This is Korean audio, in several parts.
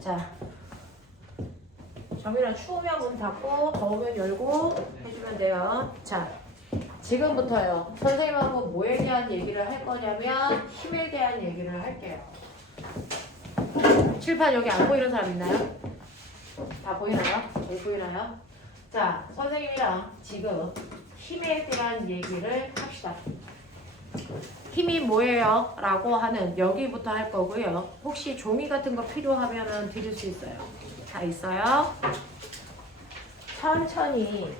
자, 정민아 추우면 문 닫고 더우면 열고 해주면 돼요. 자, 지금부터요. 선생님하고 뭐에 대한 얘기를 할 거냐면 힘에 대한 얘기를 할게요. 칠판 여기 안 보이는 사람 있나요? 다 보이나요? 못 보이나요? 자, 선생님이랑 지금 힘에 대한 얘기를 합시다. 힘이 뭐예요? 라고 하는 여기부터 할 거고요. 혹시 종이 같은 거 필요하면 드릴 수 있어요. 다 있어요? 천천히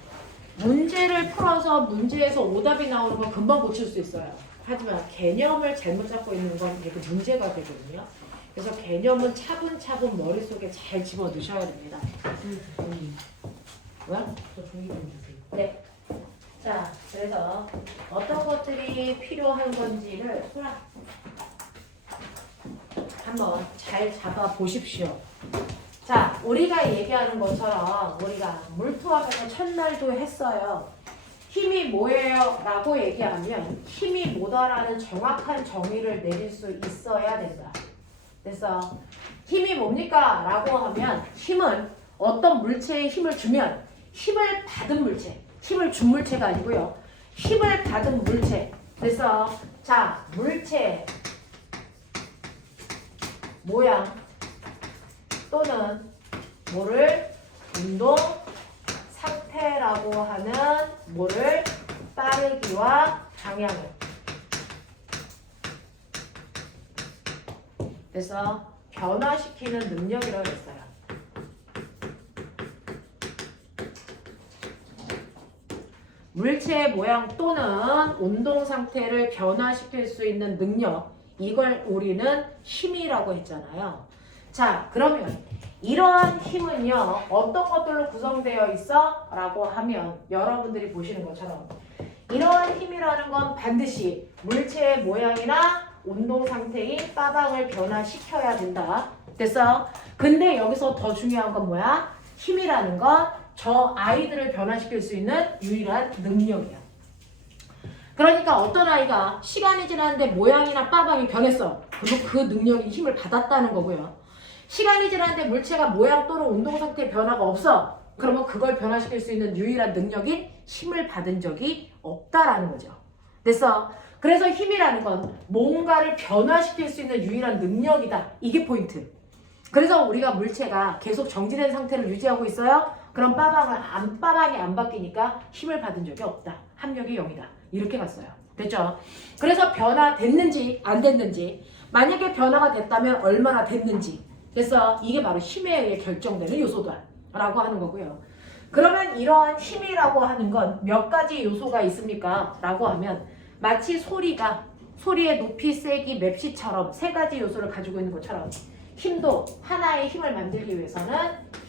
문제를 풀어서 문제에서 오답이 나오는 건 금방 고칠 수 있어요. 하지만 개념을 잘못 잡고 있는 건 이게 문제가 되거든요. 그래서 개념은 차분차분 머릿속에 잘 집어넣으셔야 됩니다. 뭐야? 저 종이 좀 주세요. 네. 자, 그래서 어떤 것들이 필요한 건지를 한번 잘 잡아 보십시오. 자, 우리가 얘기하는 것처럼 우리가 물투하면서 첫날도 했어요. 힘이 뭐예요? 라고 얘기하면 힘이 뭐다라는 정확한 정의를 내릴 수 있어야 된다. 그래서 힘이 뭡니까? 라고 하면 힘은 어떤 물체에 힘을 주면 힘을 받은 물체, 힘을 준 물체가 아니고요. 힘을 받은 물체. 그래서 자, 물체 모양 또는 뭐를 운동 상태라고 하는 뭐를 빠르기와 방향을. 그래서 변화시키는 능력이라고 했어요. 물체의 모양 또는 운동 상태를 변화시킬 수 있는 능력, 이걸 우리는 힘이라고 했잖아요. 자, 그러면 이러한 힘은요, 어떤 것들로 구성되어 있어? 라고 하면 여러분들이 보시는 것처럼 이러한 힘이라는 건 반드시 물체의 모양이나 운동 상태인 빠방을 변화시켜야 된다. 됐어? 근데 여기서 더 중요한 건 뭐야? 힘이라는 건 저 아이들을 변화시킬 수 있는 유일한 능력이야. 그러니까 어떤 아이가 시간이 지났는데 모양이나 빠방이 변했어. 그리고 그 능력이 힘을 받았다는 거고요. 시간이 지났는데 물체가 모양 또는 운동 상태의 변화가 없어. 그러면 그걸 변화시킬 수 있는 유일한 능력인 힘을 받은 적이 없다라는 거죠. 됐어? 그래서 힘이라는 건 뭔가를 변화시킬 수 있는 유일한 능력이다. 이게 포인트. 그래서 우리가 물체가 계속 정지된 상태를 유지하고 있어요. 그럼 빠방이 안 바뀌니까 힘을 받은 적이 없다. 합력이 0이다. 이렇게 갔어요. 됐죠? 그래서 변화됐는지 안 됐는지, 만약에 변화가 됐다면 얼마나 됐는지, 그래서 이게 바로 힘에 의해 결정되는 요소다라고 하는 거고요. 그러면 이러한 힘이라고 하는 건 몇 가지 요소가 있습니까? 라고 하면 마치 소리의 높이, 세기, 맵시처럼 세 가지 요소를 가지고 있는 것처럼 힘도 하나의 힘을 만들기 위해서는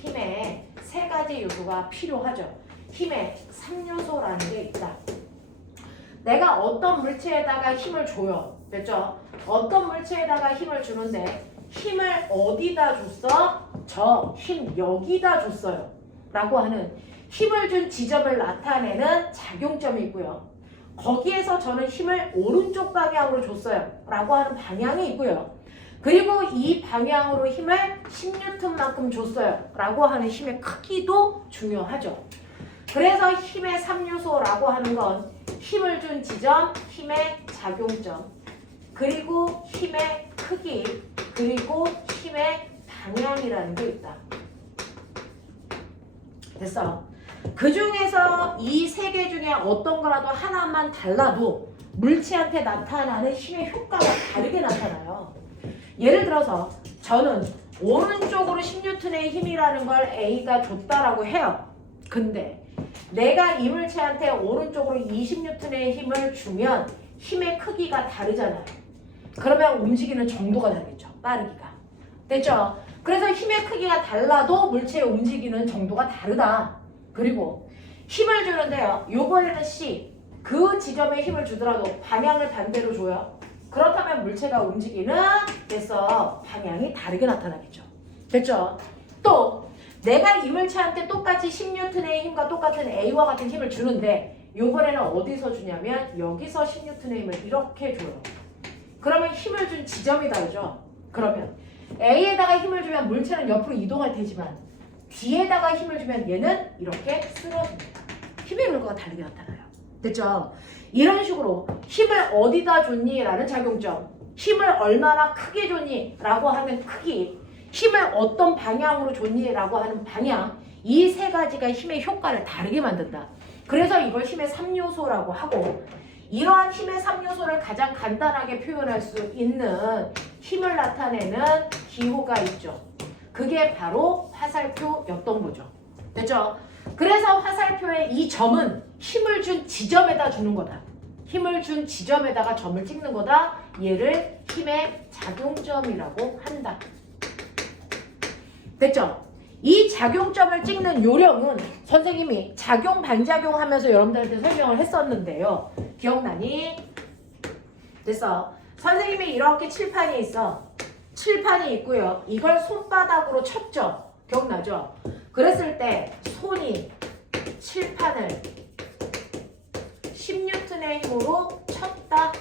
힘에 세 가지 요소가 필요하죠. 힘에 3요소라는 게 있다. 내가 어떤 물체에다가 힘을 줘요. 됐죠? 어떤 물체에다가 힘을 주는데 힘을 어디다 줬어? 저 힘 여기다 줬어요. 라고 하는 힘을 준 지점을 나타내는 작용점이 있고요. 거기에서 저는 힘을 오른쪽 방향으로 줬어요. 라고 하는 방향이 있고요. 그리고 이 방향으로 힘을 10N만큼 줬어요. 라고 하는 힘의 크기도 중요하죠. 그래서 힘의 3요소라고 하는 건 힘을 준 지점, 힘의 작용점, 그리고 힘의 크기, 그리고 힘의 방향이라는 게 있다. 됐어? 그 중에서 이 세 개 중에 어떤 거라도 하나만 달라도 물체한테 나타나는 힘의 효과가 다르게 나타나요. 예를 들어서 저는 오른쪽으로 10N의 힘이라는 걸 A가 줬다라고 해요. 근데 내가 이 물체한테 오른쪽으로 20N의 힘을 주면 힘의 크기가 다르잖아요. 그러면 움직이는 정도가 다르겠죠. 빠르기가. 됐죠? 그래서 힘의 크기가 달라도 물체의 움직이는 정도가 다르다. 그리고 힘을 주는데요. 요번에는 C. 그 지점에 힘을 주더라도 방향을 반대로 줘요. 그렇다면 물체가 움직이는 그래서 방향이 다르게 나타나겠죠. 됐죠? 또 내가 이 물체한테 똑같이 10N의 힘과 똑같은 A와 같은 힘을 주는데 요번에는 어디서 주냐면 여기서 10N의 힘을 이렇게 줘요. 그러면 힘을 준 지점이 다르죠. 그러면 A에다가 힘을 주면 물체는 옆으로 이동할 테지만 D에다가 힘을 주면 얘는 이렇게 쓰러집니다. 힘의 결과가 다르게 나타나요. 됐죠? 이런 식으로 힘을 어디다 줬니? 라는 작용점, 힘을 얼마나 크게 줬니? 라고 하는 크기, 힘을 어떤 방향으로 줬니? 라고 하는 방향, 이 세 가지가 힘의 효과를 다르게 만든다. 그래서 이걸 힘의 3요소라고 하고, 이러한 힘의 3요소를 가장 간단하게 표현할 수 있는 힘을 나타내는 기호가 있죠. 그게 바로 화살표였던 거죠. 됐죠? 그래서 화살표의 이 점은 힘을 준 지점에다 주는 거다. 힘을 준 지점에다가 점을 찍는 거다. 얘를 힘의 작용점이라고 한다. 됐죠? 이 작용점을 찍는 요령은 선생님이 작용 반작용 하면서 여러분들한테 설명을 했었는데요. 기억나니? 됐어. 선생님이 이렇게 칠판이 있어. 칠판이 있고요. 이걸 손바닥으로 쳤죠. 기억나죠? 그랬을 때 손이 칠판을 10N의 힘으로 쳤다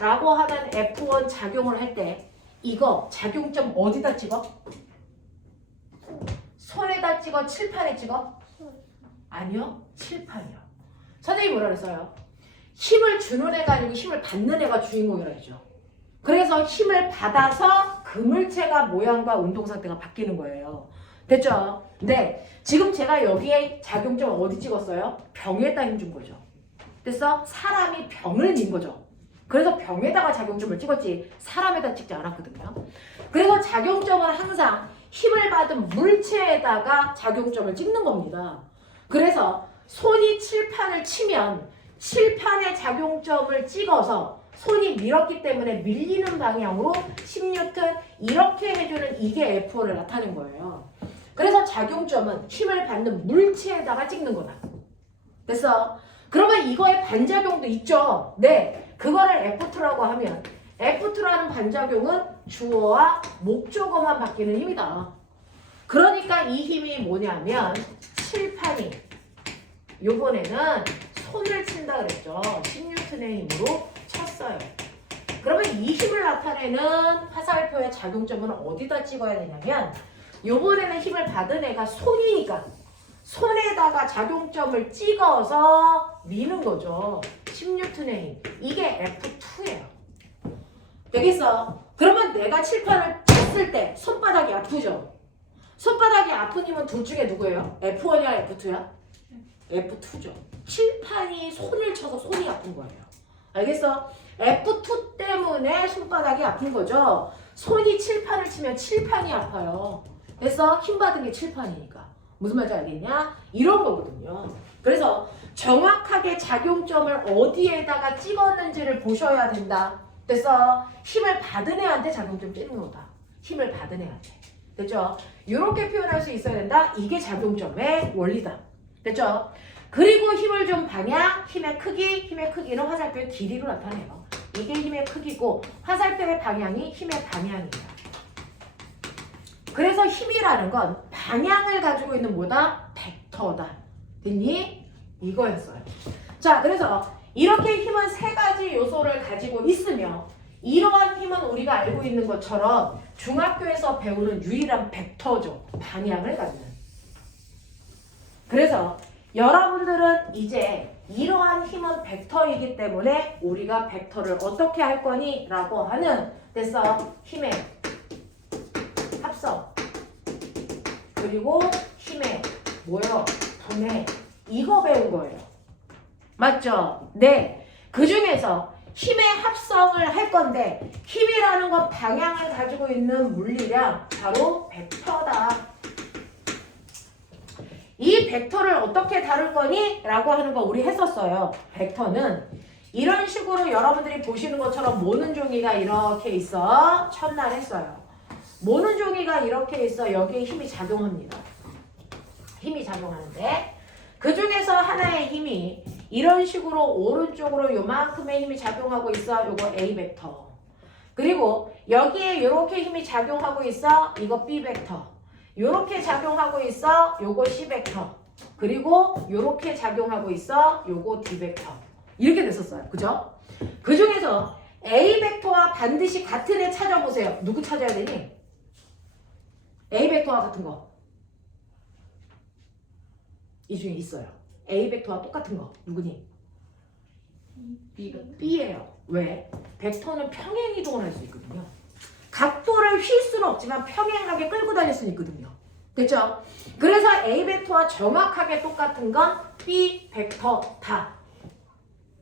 라고 하는 F1 작용을 할 때 이거 작용점 어디다 찍어? 손에다 찍어? 칠판에 찍어? 아니요. 칠판이요. 선생님이 뭐라 그랬어요? 힘을 주는 애가 아니고 힘을 받는 애가 주인공이라 했죠. 그래서 힘을 받아서 그 물체가 모양과 운동 상태가 바뀌는 거예요. 됐죠? 네. 지금 제가 여기에 작용점 어디 찍었어요? 병에다 힘 준 거죠. 됐어? 사람이 병을 민 거죠. 그래서 병에다가 작용점을 찍었지 사람에다 찍지 않았거든요. 그래서 작용점은 항상 힘을 받은 물체에다가 작용점을 찍는 겁니다. 그래서 손이 칠판을 치면 칠판에 작용점을 찍어서 손이 밀었기 때문에 밀리는 방향으로 10N 이렇게 해주는 이게 F1을 나타낸 거예요. 그래서 작용점은 힘을 받는 물체에다가 찍는 거다. 됐어? 그러면 이거에 반작용도 있죠? 네. 그거를 F2라고 하면 F2라는 반작용은 주어와 목적어만 바뀌는 힘이다. 그러니까 이 힘이 뭐냐면 칠판이 요번에는 손을 친다 그랬죠. 10N의 힘으로 쳤어요. 그러면 이 힘을 나타내는 화살표의 작용점은 어디다 찍어야 되냐면 요번에는 힘을 받은 애가 손이니까 손에다가 작용점을 찍어서 미는 거죠. 10N의 힘. 이게 F2예요. 되겠어? 그러면 내가 칠판을 쳤을 때 손바닥이 아프죠? 손바닥이 아픈 힘은 둘 중에 누구예요? F1이야 F2야? F2죠. 칠판이 손을 쳐서 손이 아픈 거예요. 알겠어? F2 때문에 손바닥이 아픈 거죠. 손이 칠판을 치면 칠판이 아파요. 그래서 힘받은 게 칠판이니까. 무슨 말인지 알겠냐? 이런 거거든요. 그래서 정확하게 작용점을 어디에다가 찍었는지를 보셔야 된다. 됐어? 힘을 받은 애한테 작용점 찍는 거다. 힘을 받은 애한테. 됐죠? 이렇게 표현할 수 있어야 된다. 이게 작용점의 원리다. 됐죠? 그리고 힘을 준 방향, 힘의 크기는 화살표의 길이로 나타내요. 이게 힘의 크기고 화살표의 방향이 힘의 방향이에요. 그래서 힘이라는 건 방향을 가지고 있는 뭐다? 벡터다. 됐니? 이거였어요. 자, 그래서 이렇게 힘은 세 가지 요소를 가지고 있으며 이러한 힘은 우리가 알고 있는 것처럼 중학교에서 배우는 유일한 벡터죠. 방향을 갖는. 그래서 여러분들은 이제 이러한 힘은 벡터이기 때문에 우리가 벡터를 어떻게 할 거니? 라고 하는 됐어. 힘의 합성 그리고 힘의 뭐요? 분해 이거 배운 거예요. 맞죠? 네. 그 중에서 힘의 합성을 할 건데 힘이라는 건 방향을 가지고 있는 물리량 바로 벡터다. 이 벡터를 어떻게 다룰 거니? 라고 하는 거 우리 했었어요. 벡터는 이런 식으로 여러분들이 보시는 것처럼 모는 종이가 이렇게 있어. 첫날 했어요. 모는 종이가 이렇게 있어. 여기에 힘이 작용합니다. 힘이 작용하는데 그 중에서 하나의 힘이 이런 식으로 오른쪽으로 요만큼의 힘이 작용하고 있어. 요거 A 벡터. 그리고 여기에 이렇게 힘이 작용하고 있어. 이거 B 벡터. 요렇게 작용하고 있어. 요거 C 벡터. 그리고 요렇게 작용하고 있어. 요거 D 벡터. 이렇게 됐었어요. 그죠? 그 중에서 A 벡터와 반드시 같은 애 찾아보세요. 누구 찾아야 되니? A 벡터와 같은 거. 이 중에 있어요. A 벡터와 똑같은 거. 누구니? B예요. 왜? 벡터는 평행 이동을 할 수 있거든요. 각도를 휠 수는 없지만 평행하게 끌고 다닐 수는 있거든요. 됐죠? 그래서 A 벡터와 정확하게 똑같은 건 B 벡터다.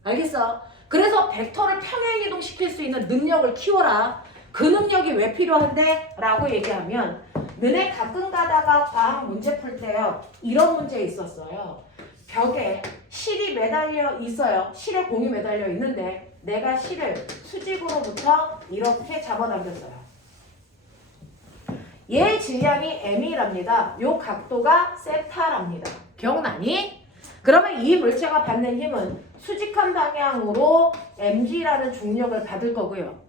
알겠어? 그래서 벡터를 평행 이동시킬 수 있는 능력을 키워라. 그 능력이 왜 필요한데? 라고 얘기하면 너네 가끔 가다가 과학 문제 풀 때요. 이런 문제 있었어요. 벽에 실이 매달려 있어요. 실에 공이 매달려 있는데 내가 실을 수직으로부터 이렇게 잡아당겼어요. 얘 질량이 m이랍니다. 요 각도가 세타랍니다. 기억나니? 그러면 이 물체가 받는 힘은 수직한 방향으로 mg라는 중력을 받을 거고요.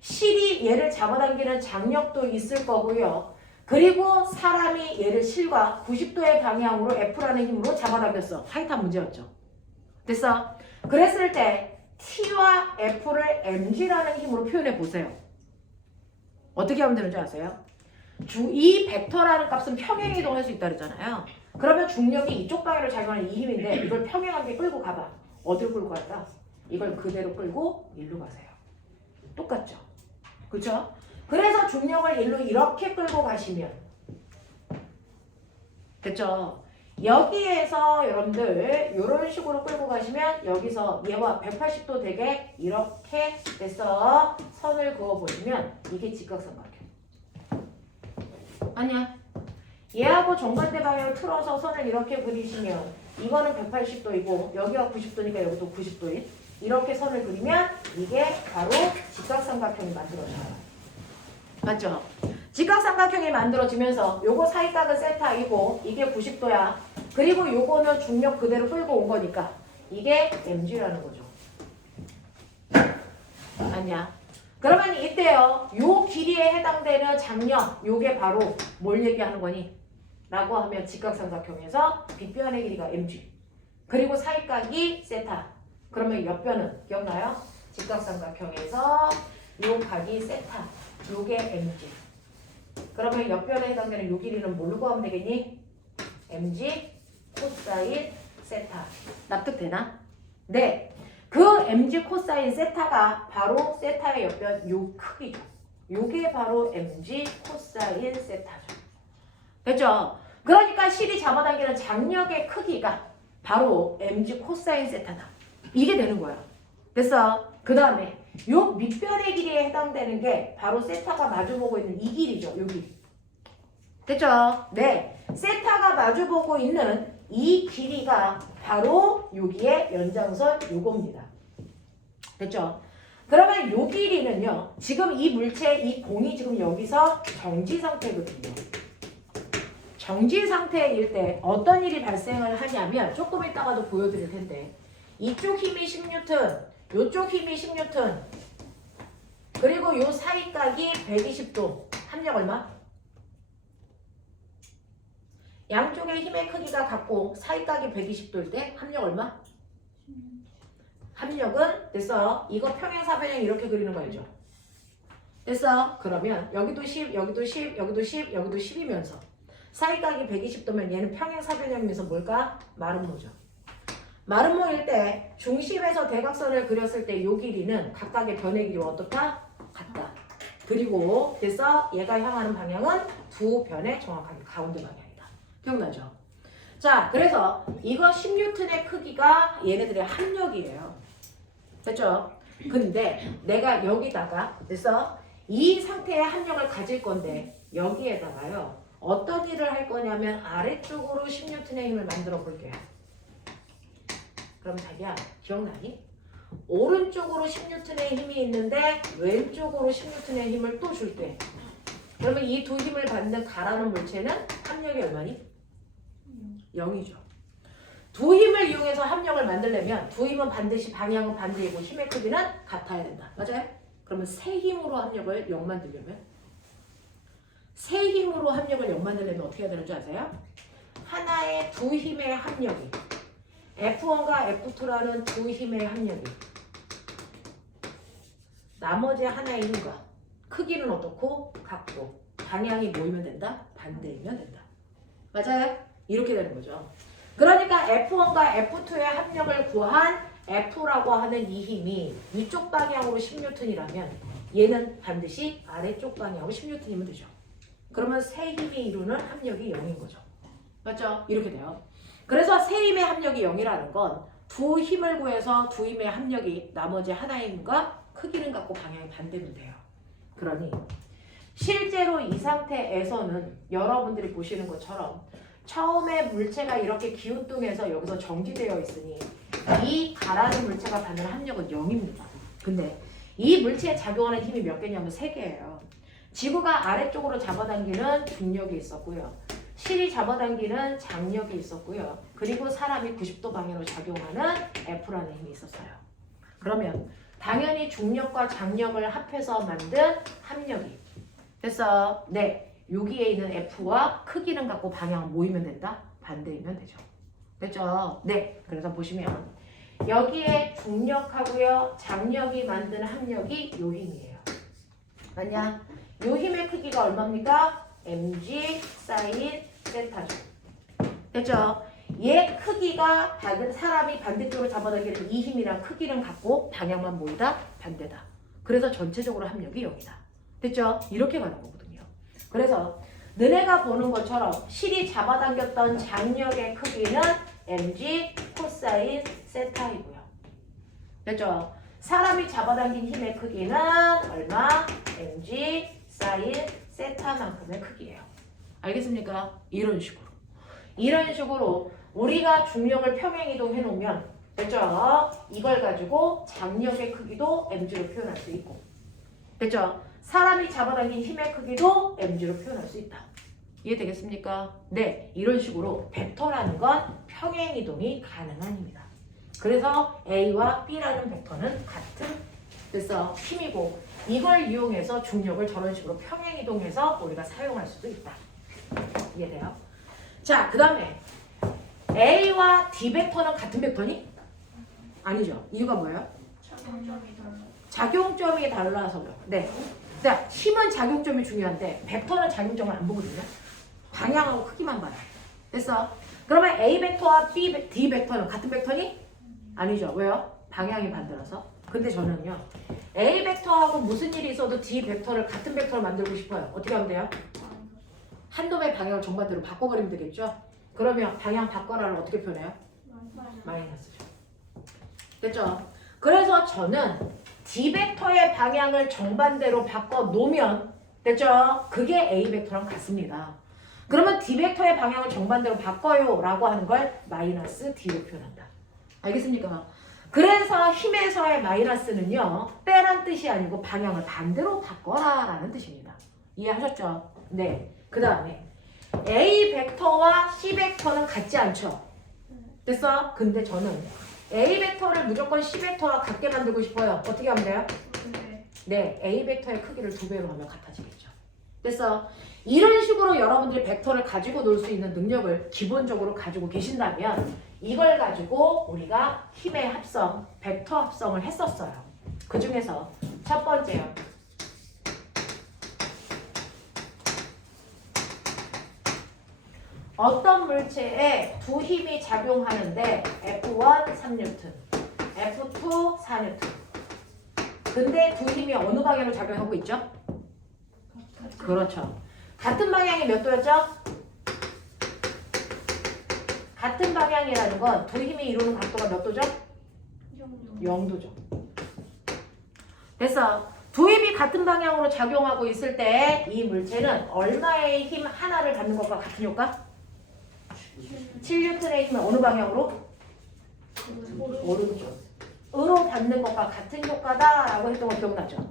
실이 얘를 잡아당기는 장력도 있을 거고요. 그리고 사람이 얘를 실과 90도의 방향으로 F라는 힘으로 잡아당겼어. 하이탄 문제였죠. 됐어? 그랬을 때 T와 F를 mg라는 힘으로 표현해 보세요. 어떻게 하면 되는지 아세요? 이 벡터라는 값은 평행 이동할 수 있다 그랬잖아요. 그러면 중력이 이쪽 방향으로 작용하는 이 힘인데 이걸 평행하게 끌고 가봐. 어디로 끌고 갈까? 이걸 그대로 끌고 일로 가세요. 똑같죠? 그렇죠? 그래서 중력을 일로 이렇게 끌고 가시면 됐죠? 여기에서 여러분들 이런 식으로 끌고 가시면 여기서 얘와 180도 되게 이렇게 해서 선을 그어보시면 이게 직각삼각형. 아니야. 얘하고 정반대 방향을 틀어서 선을 이렇게 그리시면 이거는 180도이고 여기가 90도니까 여기도 90도인 이렇게 선을 그리면 이게 바로 직각삼각형이 만들어져요. 맞죠? 직각삼각형이 만들어지면서 요거 사이각은 세타이고 이게 90도야. 그리고 요거는 중력 그대로 끌고 온 거니까 이게 mg라는 거죠. 아니야. 그러면 이때요. 요 길이에 해당되는 장력 요게 바로 뭘 얘기하는 거니? 라고 하면 직각삼각형에서 빗변의 길이가 mg 그리고 사이각이 세타. 그러면 옆변은 기억나요? 직각삼각형에서 요 각이 세타 요게 mg 그러면 옆변에 해당되는 요 길이는 뭘로 구하면 되겠니? mg 코사인 세타. 납득되나? 네. 그 mg 코사인 세타가 바로 세타의 옆변 요 크기죠. 요게 바로 mg 코사인 세타죠. 됐죠? 그러니까 실이 잡아당기는 장력의 크기가 바로 mg 코사인 세타다. 이게 되는 거야. 됐어? 그 다음에 요 밑변의 길이에 해당되는 게 바로 세타가 마주보고 있는 이 길이죠. 여기. 됐죠? 네. 세타가 마주보고 있는 이 길이가 바로 여기에 연장선 요겁니다. 됐죠? 그러면 요 길이는요. 지금 이 물체, 이 공이 지금 여기서 정지 상태거든요. 정지 상태일 때 어떤 일이 발생을 하냐면 조금 이따가도 보여드릴 텐데 이쪽 힘이 10N, 이쪽 힘이 10N 그리고 요 사이각이 120도 합력 얼마? 양쪽의 힘의 크기가 같고 사이각이 120도일 때 합력 얼마? 합력은 됐어. 이거 평행사변형 이렇게 그리는 거 알죠? 됐어. 그러면 여기도 10, 여기도 10, 여기도 10, 여기도 10이면서 사이각이 120도면 얘는 평행사변형이면서 뭘까? 마름모죠. 마름모일 때 중심에서 대각선을 그렸을 때 요 길이는 각각의 변의 길이와 어떻다? 같다. 그리고 그래서 얘가 향하는 방향은 두 변의 정확하게 가운데 방향이다. 기억나죠? 자, 그래서 이거 10N의 크기가 얘네들의 합력이에요. 됐죠? 근데 내가 여기다가 그래서 이 상태의 합력을 가질 건데 여기에다가요. 어떤 일을 할 거냐면 아래쪽으로 10N의 힘을 만들어 볼게요. 그럼 자기야 기억나니? 오른쪽으로 10N의 힘이 있는데 왼쪽으로 10N의 힘을 또 줄 때 그러면 이 두 힘을 받는 가라는 물체는 합력이 얼마니? 0이죠. 두 힘을 이용해서 합력을 만들려면 두 힘은 반드시 방향은 반대이고 힘의 크기는 같아야 된다. 맞아요? 그러면 세 힘으로 합력을 0 만들려면 세 힘으로 합력을 0 만들려면 어떻게 해야 되는 줄 아세요? 하나의 두 힘의 합력이 F1과 F2라는 두 힘의 합력이 나머지 하나의 힘과 크기는 어떻고? 같고 방향이 모이면 된다? 반대이면 된다. 맞아요? 이렇게 되는 거죠. 그러니까 F1과 F2의 합력을 구한 F라고 하는 이 힘이 이쪽 방향으로 10N이라면 얘는 반드시 아래쪽 방향으로 10N이면 되죠. 그러면 세 힘이 이루는 합력이 0인 거죠. 맞죠? 이렇게 돼요. 그래서 세 힘의 합력이 0이라는 건 두 힘을 구해서 두 힘의 합력이 나머지 하나의 힘과 크기는 같고 방향이 반대면 돼요. 그러니 실제로 이 상태에서는 여러분들이 보시는 것처럼 처음에 물체가 이렇게 기운동해서 여기서 정지되어 있으니 이 가라는 물체가 받는 합력은 0입니다. 근데 이 물체에 작용하는 힘이 몇 개냐면 3개예요. 지구가 아래쪽으로 잡아당기는 중력이 있었고요. 실이 잡아당기는 장력이 있었고요. 그리고 사람이 90도 방향으로 작용하는 F라는 힘이 있었어요. 그러면 당연히 중력과 장력을 합해서 만든 합력이 됐어. 네, 여기에 있는 F와 크기는 같고 방향은 모이면 된다? 반대이면 되죠. 됐죠? 네, 그래서 보시면 여기에 중력하고요 장력이 만든 합력이 요 힘이에요. 맞냐? 요 힘의 크기가 얼마입니까? mg 사인 세타죠. 됐죠? 얘 크기가 사람이 반대쪽으로 잡아당기는 이 힘이랑 크기는 같고 방향만 모이다? 반대다. 그래서 전체적으로 합력이 0이다. 됐죠? 이렇게 가는 거거든요. 그래서 너네가 보는 것처럼 실이 잡아당겼던 장력의 크기는 mg 코사인 세타이고요. 됐죠? 사람이 잡아당긴 힘의 크기는 얼마? mg 사인 세타만큼의 크기예요. 알겠습니까? 이런 식으로 우리가 중력을 평행이동 해놓으면 됐죠? 이걸 가지고 장력의 크기도 mg로 표현할 수 있고 됐죠? 사람이 잡아당긴 힘의 크기도 mg로 표현할 수 있다. 이해되겠습니까? 네, 이런 식으로 벡터라는 건 평행이동이 가능한 힘이다. 그래서 A와 B라는 벡터는 같은 그래서 힘이고 이걸 이용해서 중력을 저런 식으로 평행이동해서 우리가 사용할 수도 있다. 이해돼요? 자, 그 다음에 A와 D 벡터는 같은 벡터니? 아니죠. 이유가 뭐예요? 작용점이 달라서요. 네. 자, 힘은 작용점이 중요한데 벡터는 작용점을 안 보거든요. 방향하고 크기만 봐요. 됐어? 그러면 A 벡터와 D 벡터는 같은 벡터니? 아니죠. 왜요? 방향이 반대라서. 근데 저는요. A 벡터하고 무슨 일이 있어도 D 벡터를 같은 벡터로 만들고 싶어요. 어떻게 하면 돼요? 한 놈의 방향을 정반대로 바꿔버리면 되겠죠? 그러면 방향 바꿔라를 어떻게 표현해요? 마이너스죠. 됐죠? 그래서 저는 D 벡터의 방향을 정반대로 바꿔 놓으면 됐죠? 그게 A 벡터랑 같습니다. 그러면 D 벡터의 방향을 정반대로 바꿔요 라고 하는 걸 마이너스 D로 표현한다. 알겠습니까? 그래서 힘에서의 마이너스는요. 빼란 뜻이 아니고 방향을 반대로 바꿔라 라는 뜻입니다. 이해하셨죠? 네. 그 다음에 A 벡터와 C 벡터는 같지 않죠? 됐어? 근데 저는 A 벡터를 무조건 C 벡터와 같게 만들고 싶어요. 어떻게 하면 돼요? 네, A 벡터의 크기를 2배로 하면 같아지겠죠. 됐어? 이런 식으로 여러분들이 벡터를 가지고 놀 수 있는 능력을 기본적으로 가지고 계신다면 이걸 가지고 우리가 힘의 합성, 벡터 합성을 했었어요. 그 중에서 첫 번째요. 어떤 물체에 두 힘이 작용하는데 F1 3N, F2 4N. 근데 두 힘이 어느 방향으로 작용하고 있죠? 그렇죠. 같은 방향이 몇 도였죠? 같은 방향이라는 건 두 힘이 이루는 각도가 몇 도죠? 0도죠. 됐어. 두 힘이 같은 방향으로 작용하고 있을 때 이 물체는 얼마의 힘 하나를 받는 것과 같은 효과? 7N의 힘을 어느 방향으로? 오른쪽으로 받는 것과 같은 효과다라고 했던 거 기억나죠?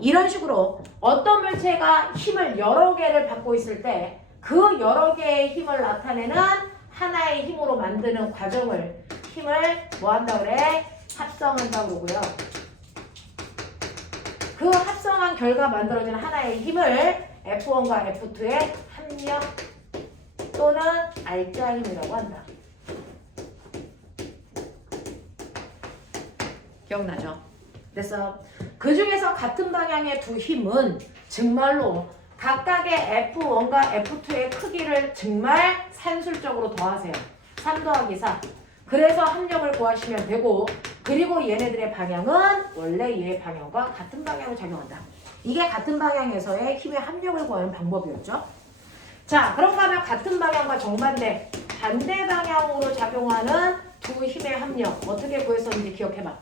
이런 식으로 어떤 물체가 힘을 여러 개를 받고 있을 때 그 여러 개의 힘을 나타내는 하나의 힘으로 만드는 과정을 힘을 뭐 한다 그래? 합성한다 그러고요. 그 합성한 결과 만들어지는 하나의 힘을 F1과 F2의 합력 또는 알짜 힘이라고 한다. 기억나죠? 그래서 그 중에서 같은 방향의 두 힘은 정말로 각각의 F1과 F2의 크기를 정말 산술적으로 더하세요. 3 더하기 4. 그래서 합력을 구하시면 되고, 그리고 얘네들의 방향은 원래 얘의 방향과 같은 방향으로 작용한다. 이게 같은 방향에서의 힘의 합력을 구하는 방법이었죠. 자, 그런가 하면 같은 방향과 정반대, 반대 방향으로 작용하는 두 힘의 합력 어떻게 구했었는지 기억해봐.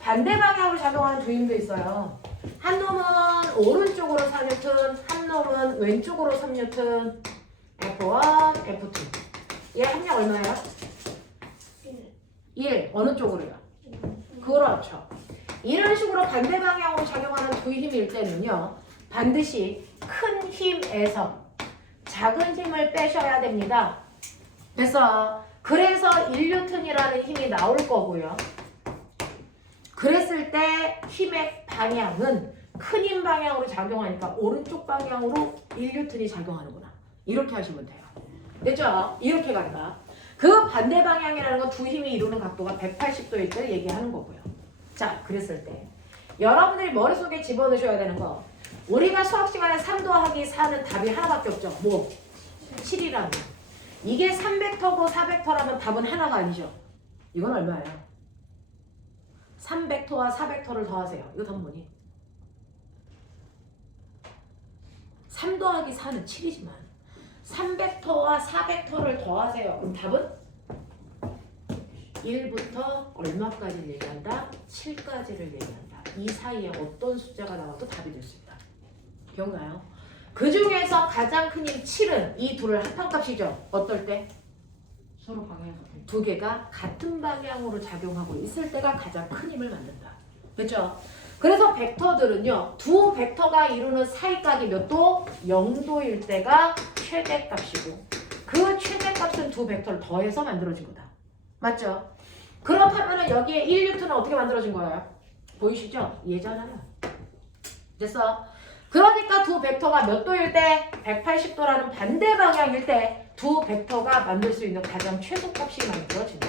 반대 방향으로 작용하는 두 힘도 있어요. 한 놈은 오른쪽으로 4N, 한 놈은 왼쪽으로 3N. F1, F2. 얘 합력 얼마예요? 1. 어느 쪽으로요? 그렇죠. 이런 식으로 반대 방향으로 작용하는 두 힘일 때는요, 반드시 큰 힘에서 작은 힘을 빼셔야 됩니다. 그래서 1N이라는 힘이 나올 거고요. 그랬을 때 힘의 방향은 큰 힘 방향으로 작용하니까 오른쪽 방향으로 1N이 작용하는구나. 이렇게 하시면 돼요. 됐죠? 이렇게 간다. 그 반대 방향이라는 건 두 힘이 이루는 각도가 180도일 때 얘기하는 거고요. 자, 그랬을 때 여러분들이 머릿속에 집어넣으셔야 되는 거, 우리가 수학 시간에 3 더하기 4는 답이 하나밖에 없죠. 뭐? 7이라면. 이게 3벡터고 4벡터라면 답은 하나가 아니죠. 이건 얼마예요? 3벡터와 4벡터를 더하세요. 이거 답은 뭐니? 3 더하기 4는 7이지만 3벡터와 4벡터를 더하세요. 그럼 답은 1부터 얼마까지를 얘기한다? 7까지를 얘기한다. 이 사이에 어떤 숫자가 나와도 답이 될 수 있다. 기억나요? 그 중에서 가장 큰 힘 7은 이 둘을 합한값이죠. 어떨 때? 서로 방향이 같은. 두 개가 같은 방향으로 작용하고 있을 때가 가장 큰 힘을 만든다. 그렇죠? 그래서 벡터들은요, 두 벡터가 이루는 사이각이 몇 도? 0도일 때가 최대값이고, 그 최대값은 두 벡터를 더해서 만들어진 거다. 맞죠? 그렇다면 여기에 1N은 어떻게 만들어진 거예요? 보이시죠? 얘잖아요. 됐어? 그러니까 두 벡터가 몇 도일 때? 180도라는 반대 방향일 때 두 벡터가 만들 수 있는 가장 최소값이 만들어진다.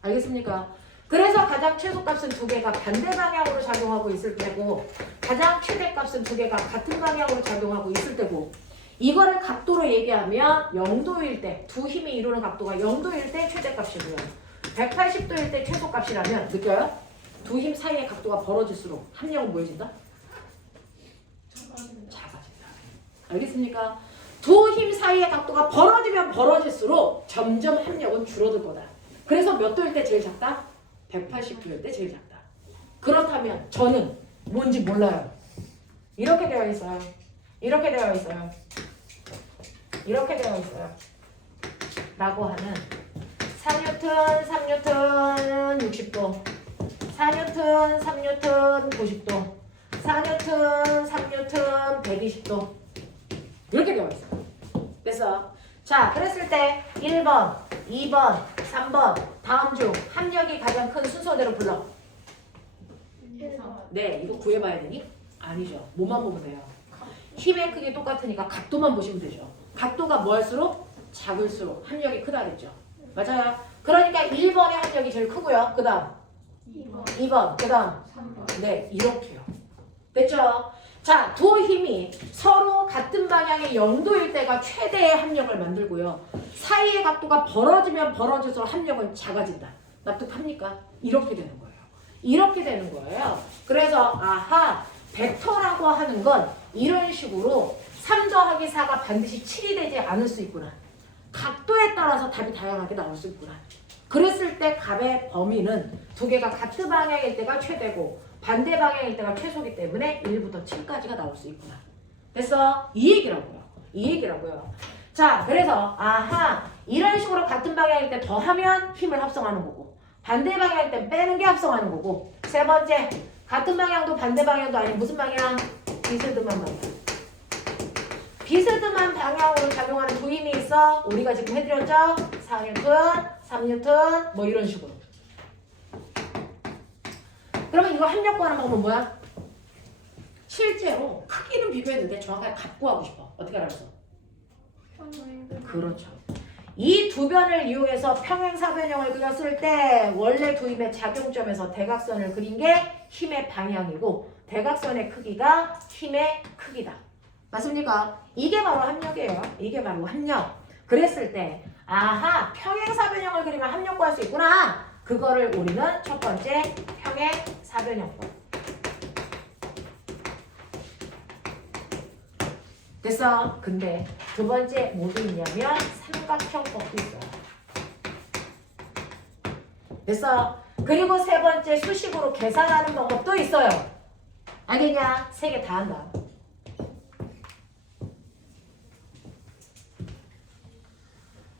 알겠습니까? 그래서 가장 최소값은 두 개가 반대 방향으로 작용하고 있을 때고, 가장 최대값은 두 개가 같은 방향으로 작용하고 있을 때고, 이거를 각도로 얘기하면 0도일 때, 두 힘이 이루는 각도가 0도일 때 최대값이고요. 180도일 때 최소값이라면, 느껴요? 두 힘 사이의 각도가 벌어질수록 합력은 뭐해진다? 작아진다. 알겠습니까? 두 힘 사이의 각도가 벌어지면 벌어질수록 점점 합력은 줄어들 거다. 그래서 몇 도일 때 제일 작다? 180도일 때 제일 작다. 그렇다면 저는 뭔지 몰라요. 이렇게 되어 있어요. 이렇게 되어 있어요. 이렇게 되어 있어요. 라고 하는 4N, 3N 60도, 4N, 3N 90도, 4N, 3N 120도. 이렇게 되어 있어요. 그래서 자, 그랬을 때 1번, 2번, 3번 다음 중 합력이 가장 큰 순서대로 불러. 네, 이거 구해봐야 되니? 아니죠. 뭐만 보면 돼요. 힘의 크기 똑같으니까 각도만 보시면 되죠. 각도가 뭐 할수록? 작을수록 합력이 크다 그랬죠. 맞아요. 그러니까 1번의 합력이 제일 크고요. 그 다음 2번, 그 다음 3번. 네, 이렇게요. 됐죠? 자, 두 힘이 서로 같은 방향의 0도일 때가 최대의 합력을 만들고요. 사이의 각도가 벌어지면 벌어질수록 합력은 작아진다. 납득합니까? 이렇게 되는 거예요. 이렇게 되는 거예요. 그래서 아하, 벡터라고 하는 건 이런 식으로 3 더하기 4가 반드시 7이 되지 않을 수 있구나. 각도에 따라서 답이 다양하게 나올 수 있구나. 그랬을 때 값의 범위는 두 개가 같은 방향일 때가 최대고 반대 방향일 때가 최소이기 때문에 1부터 7까지가 나올 수 있구나. 됐어? 이 얘기라고요. 이 얘기라고요. 자, 그래서 아하, 이런 식으로 같은 방향일 때 더하면 힘을 합성하는 거고, 반대 방향일 때 빼는 게 합성하는 거고, 세 번째, 같은 방향도 반대 방향도 아닌 무슨 방향? 비스듬한 방향. 비스듬한 방향으로 작용하는 두 힘이 있어. 우리가 지금 해드렸죠? 4N, 3N 뭐 이런 식으로. 그러면 이거 합력 구하는 방법은 뭐야? 실제로 크기는 비교했는데 정확하게 갖고 하고 싶어. 어떻게 알았어? 그렇죠. 이 두 변을 이용해서 평행사변형을 그렸을 때 원래 두 힘의 작용점에서 대각선을 그린 게 힘의 방향이고 대각선의 크기가 힘의 크기다. 맞습니까? 이게 바로 합력이에요. 이게 바로 합력. 그랬을 때 아하 평행사변형을 그리면 합력 구할 수 있구나. 그거를 우리는 첫 번째 평행사변형법. 됐어. 근데 두 번째 뭐도 있냐면 삼각형법도 있어요. 됐어. 그리고 세 번째 수식으로 계산하는 방법도 있어요. 알겠냐? 세 개 다 한다.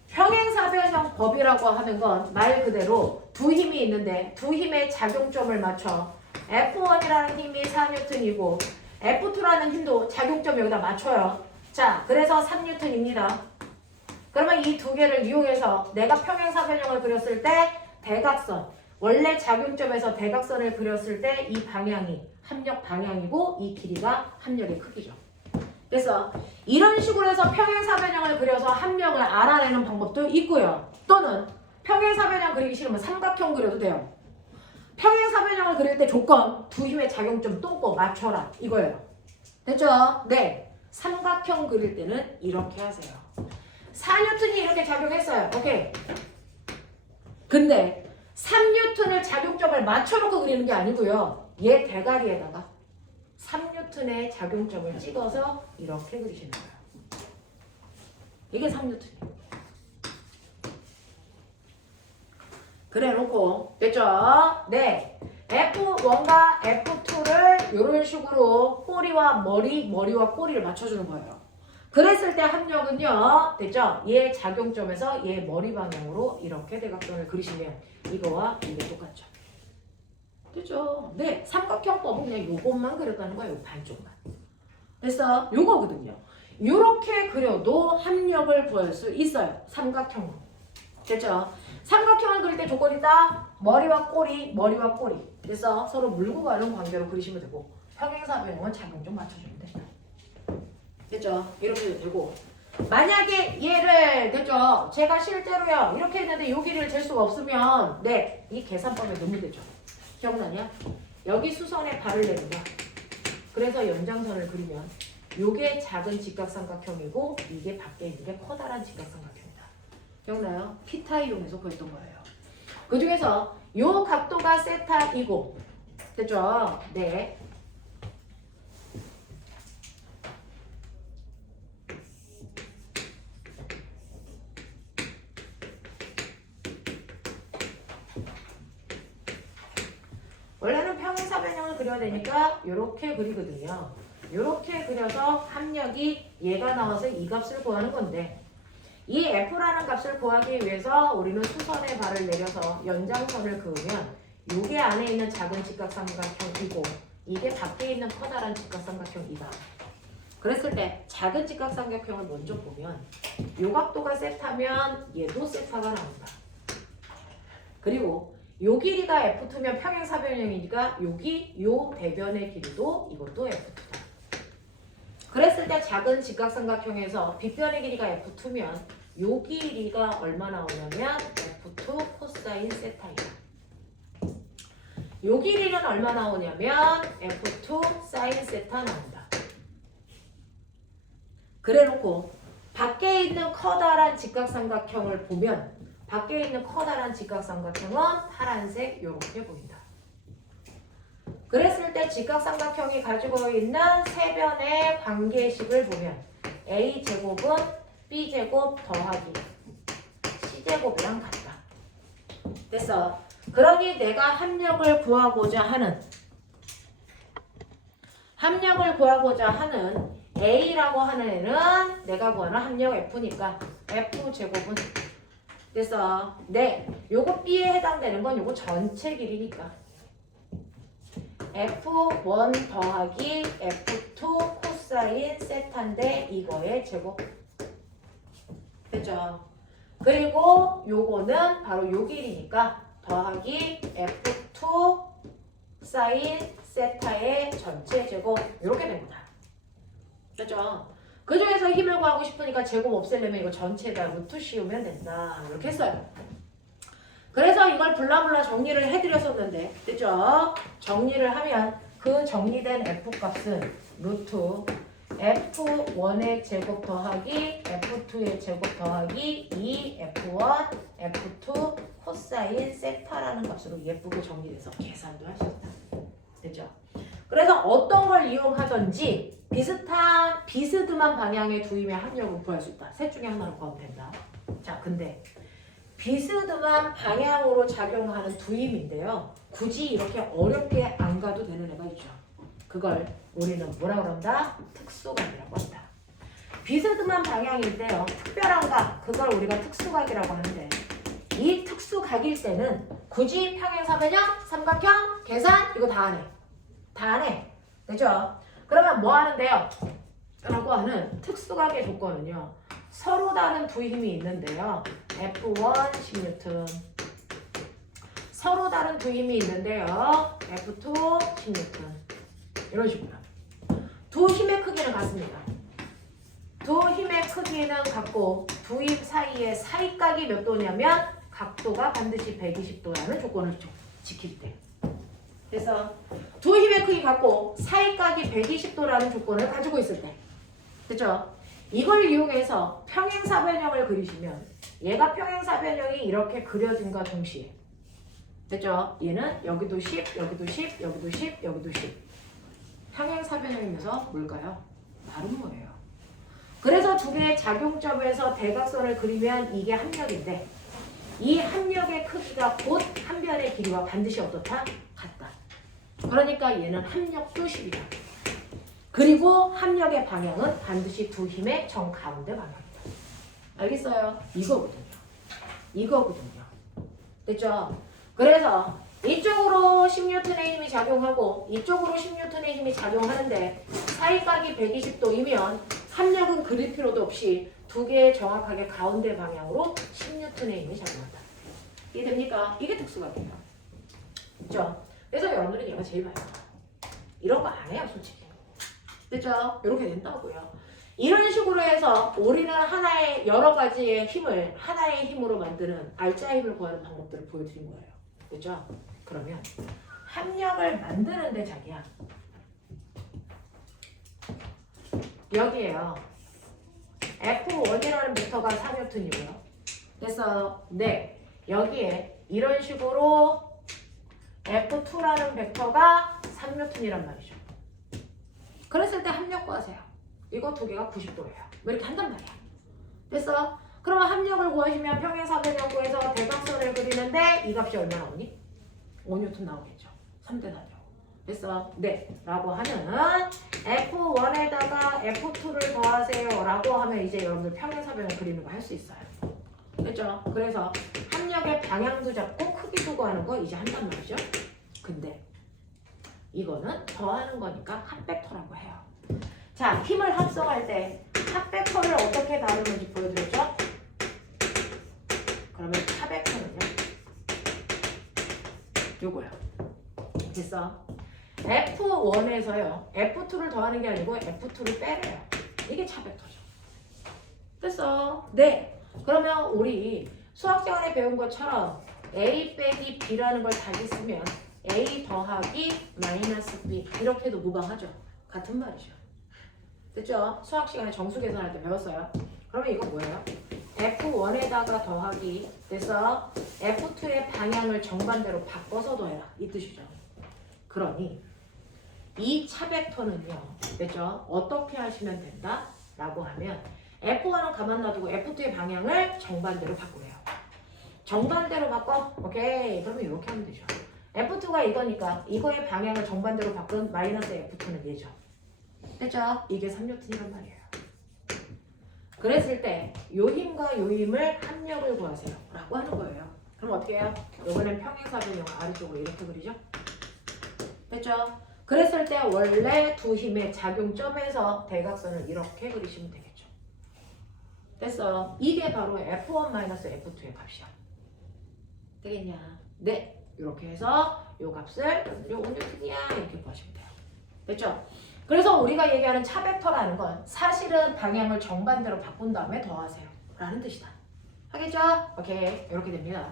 평행사변형 법이라고 하는 건 말 그대로 두 힘이 있는데 두 힘의 작용점을 맞춰 F1이라는 힘이 4N이고 F2라는 힘도 작용점 여기다 맞춰요. 자, 그래서 3N입니다. 그러면 이 두 개를 이용해서 내가 평행사변형을 그렸을 때 대각선, 원래 작용점에서 대각선을 그렸을 때 이 방향이 합력 방향이고 이 길이가 합력의 크기죠. 그래서 이런 식으로 해서 평행사변형을 그려서 합력을 알아내는 방법도 있고요. 또는 평행사변형 그리기 싫으면 삼각형 그려도 돼요. 평행사변형을 그릴 때 조건 두 힘의 작용점 똥꼬 맞춰라 이거예요. 됐죠? 네. 삼각형 그릴 때는 이렇게 하세요. 4N이 이렇게 작용했어요. 오케이. 근데 3N을 작용점을 맞춰놓고 그리는 게 아니고요. 얘 대가리에다가 3N의 작용점을 찍어서 이렇게 그리시는 거예요. 이게 3N이에요. 그래 놓고 됐죠? 네. F1과 F2를 이런 식으로 꼬리와 머리와 꼬리를 맞춰주는 거예요. 그랬을 때 합력은요. 됐죠? 얘 작용점에서 얘 머리 방향으로 이렇게 대각선을 그리시면 이거와 이게 똑같죠. 됐죠? 네. 삼각형법은 그냥 요것만 그렸다는 거예요. 요 반쪽만. 됐어? 요거거든요. 요렇게 그려도 합력을 구할 수 있어요. 삼각형으로. 됐죠? 삼각형을 그릴 때 조건이 있다. 머리와 꼬리. 그래서 서로 물고 가는 관계로 그리시면 되고 평행사변형은 작용 좀 맞춰주면 돼. 됐죠? 이렇게 해도 되고 만약에 얘를 됐죠? 제가 실제로요 이렇게 했는데 요 길이를 잴 수가 없으면 네, 이 계산법에 넣으면 되죠. 기억나냐? 여기 수선에 발을 내는 거야. 그래서 연장선을 그리면 요게 작은 직각삼각형이고 이게 밖에 있는 게 커다란 직각삼각형이다. 기억나요? 피타 이용해서 구했던 거예요. 그 중에서 요 각도가 세타이고 됐죠? 네. 원래는 평행사변형을 그려야 되니까 이렇게 그리거든요. 이렇게 그려서 합력이 얘가 나와서 이 값을 구하는 건데 이 F라는 값을 구하기 위해서 우리는 수선의 발을 내려서 연장선을 그으면 이게 안에 있는 작은 직각삼각형이고 이게 밖에 있는 커다란 직각삼각형이다. 그랬을 때 작은 직각삼각형을 먼저 보면 요 각도가 세타면 얘도 세타가 나온다. 그리고 요 길이가 F2면 평행사변형이니까 여기 요 대변의 길이도 이것도 F2다. 그랬을 때 작은 직각삼각형에서 빗변의 길이가 F2면 요 길이가 얼마 나오냐면 F2 코사인 세타이다. 요 길이는 얼마 나오냐면 F2 사인 세타 나온다. 그래 놓고 밖에 있는 커다란 직각삼각형을 보면 밖에 있는 커다란 직각삼각형은 파란색 요렇게 보인다. 그랬을 때 직각삼각형이 가지고 있는 세 변의 관계식을 보면 A제곱은 B제곱 더하기 C제곱이랑 같다. 됐어. 그러니 내가 합력을 구하고자 하는 A라고 하는 애는 내가 구하는 합력 F니까 F제곱은 됐어. 네. 요거 B에 해당되는 건 요거 전체 길이니까 F1 더하기 F2 코사인 세타인데 이거의 제곱. 됐죠? 그리고 요거는 바로 요 길이니까 더하기 F2 사인 세타의 전체 제곱 이렇게 됩니다. 됐죠? 그 중에서 힘을 구하고 싶으니까 제곱 없애려면 이거 전체에다 루트 씌우면 된다. 이렇게 했어요. 그래서 이걸 블라블라 정리를 해드렸었는데, 그죠? 정리를 하면 그 정리된 f 값은 루트 f1의 제곱 더하기 f2의 제곱 더하기 2f1, f2 코사인 세타라는 값으로 예쁘게 정리돼서 계산도 할 수 있다. 그죠? 그래서 어떤 걸 이용하든지 비스듬한 방향의 두 힘의 합력을 구할 수 있다. 셋 중에 하나를 구하면 된다. 자, 근데 비스듬한 방향으로 작용하는 두 힘인데요. 굳이 이렇게 어렵게 안 가도 되는 애가 있죠. 그걸 우리는 뭐라 그런다? 특수각이라고 한다. 비스듬한 방향인데요. 특별한 각, 그걸 우리가 특수각이라고 하는데 이 특수각일 때는 굳이 평행사변형, 삼각형, 계산 이거 다 안 해. 다 안 해. 그죠? 그러면 뭐 하는데요? 라고 하는 특수각의 조건은요. 서로 다른 두 힘이 있는데요. F1 10N 서로 다른 두 힘이 있는데요. F2 10N 이런 식으로 두 힘의 크기는 같습니다. 두 힘의 크기는 같고 두 힘 사이의 사이각이 몇 도냐면 각도가 반드시 120도라는 조건을 지킬 때. 그래서 두 힘의 크기 같고 사이각이 120도라는 조건을 가지고 있을 때. 그죠? 이걸 이용해서 평행사변형을 그리시면 얘가 평행사변형이 이렇게 그려진과 동시에 됐죠? 얘는 여기도 10, 여기도 10, 여기도 10, 여기도 10 평행사변형이면서 뭘까요? 나름모예요. 그래서 두 개의 작용점에서 대각선을 그리면 이게 합력인데 이 합력의 크기가 곧 한 변의 길이와 반드시 어떻다? 같다. 그러니까 얘는 합력도 10이다. 그리고 합력의 방향은 반드시 두 힘의 정가운데 방향이다. 알겠어요? 이거거든요. 이거거든요. 됐죠? 그래서 이쪽으로 10N의 힘이 작용하고 이쪽으로 10N의 힘이 작용하는데 사이각이 120도이면 합력은 그릴 필요도 없이 두 개의 정확하게 가운데 방향으로 10N의 힘이 작용한다. 이해됩니까? 이게 특수각이에요. 그렇죠? 그래서 여러분들은 얘가 제일 많아요. 이런 거 안 해요, 솔직히. 됐죠? 이렇게 된다고요. 이런 식으로 해서 우리는 하나의 여러 가지의 힘을 하나의 힘으로 만드는 알짜 힘을 구하는 방법들을 보여드린 거예요. 그죠? 그러면 합력을 만드는데 자기야 여기에요. F1이라는 벡터가 4N이고요. 그래서 네 여기에 이런 식으로 F2라는 벡터가 3N이란 말이죠. 그랬을 때 합력 구하세요. 이거 두 개가 90도예요. 왜 이렇게 한단 말이야. 됐어? 그러면 합력을 구하시면 평행사변형 구해서 대각선을 그리는데 이 값이 얼마 나오니? 5N 나오겠죠. 3대 4죠. 됐어? 네. 라고 하면 F1에다가 F2를 더하세요. 라고 하면 이제 여러분들 평행사변형 그리는 거 할 수 있어요. 됐죠? 그래서 합력의 방향도 잡고 크기도 구하는 거 이제 한단 말이죠. 근데 이거는 더하는 거니까 합벡터라고 해요. 자, 힘을 합성할 때 합벡터를 어떻게 다루는지 보여드렸죠? 그러면 차벡터는요? 요거요. 됐어? F1에서요. F2를 더하는 게 아니고 F2를 빼래요. 이게 차벡터죠. 됐어? 네. 그러면 우리 수학 시간에 배운 것처럼 A 빼기 B라는 걸 다시 쓰면 A 더하기 마이너스 B 이렇게도 무방하죠. 같은 말이죠. 됐죠? 수학 시간에 정수 계산할 때 배웠어요. 그러면 이거 뭐예요? F1에다가 더하기 돼서 F2의 방향을 정반대로 바꿔서 더해라. 이 뜻이죠. 그러니 이 차벡터는요. 됐죠? 어떻게 하시면 된다? 라고 하면 F1은 가만 놔두고 F2의 방향을 정반대로 바꾸래요. 정반대로 바꿔? 오케이. 그러면 이렇게 하면 되죠. F2가 이거니까 이거의 방향을 정반대로 바꾼 마이너스 F2는 얘죠. 됐죠? 이게 3N이란 말이에요. 그랬을 때 요 힘과 요 힘을 합력을 구하세요. 라고 하는 거예요. 그럼 어떻게 해요? 이번엔 평행사변형 아래쪽으로 이렇게 그리죠? 됐죠? 그랬을 때 원래 두 힘의 작용점에서 대각선을 이렇게 그리시면 되겠죠. 됐어. 이게 바로 F1-F2의 값이야. 되겠냐? 네. 이렇게 해서 요 값을 요 5N이야 이렇게 구하시면 돼요. 됐죠? 그래서 우리가 얘기하는 차벡터라는 건 사실은 방향을 정반대로 바꾼 다음에 더하세요 라는 뜻이다. 하겠죠? 오케이. 이렇게 됩니다.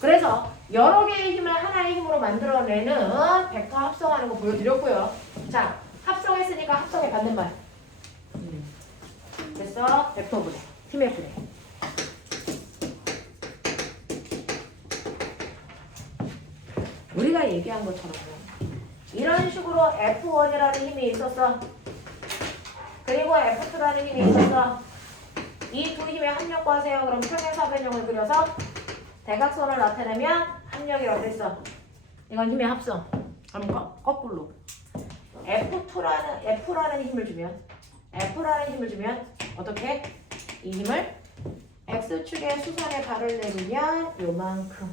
그래서 여러 개의 힘을 하나의 힘으로 만들어내는 벡터 합성하는 거 보여드렸고요. 자, 합성했으니까 합성에 받는 말. 됐어? 벡터 분해. 힘의 분해. 우리가 얘기한 것처럼 이런 식으로 F1이라는 힘이 있었어. 그리고 F2라는 힘이 있었어. 이 두 힘의 합력과세요. 그럼 평행사변형을 그려서 대각선을 나타내면 합력이 어땠어? 이건 힘의 합성. 그럼 거꾸로 F라는 힘을 주면 어떻게? 이 힘을 X축의 수선에 발을 내리면 요만큼,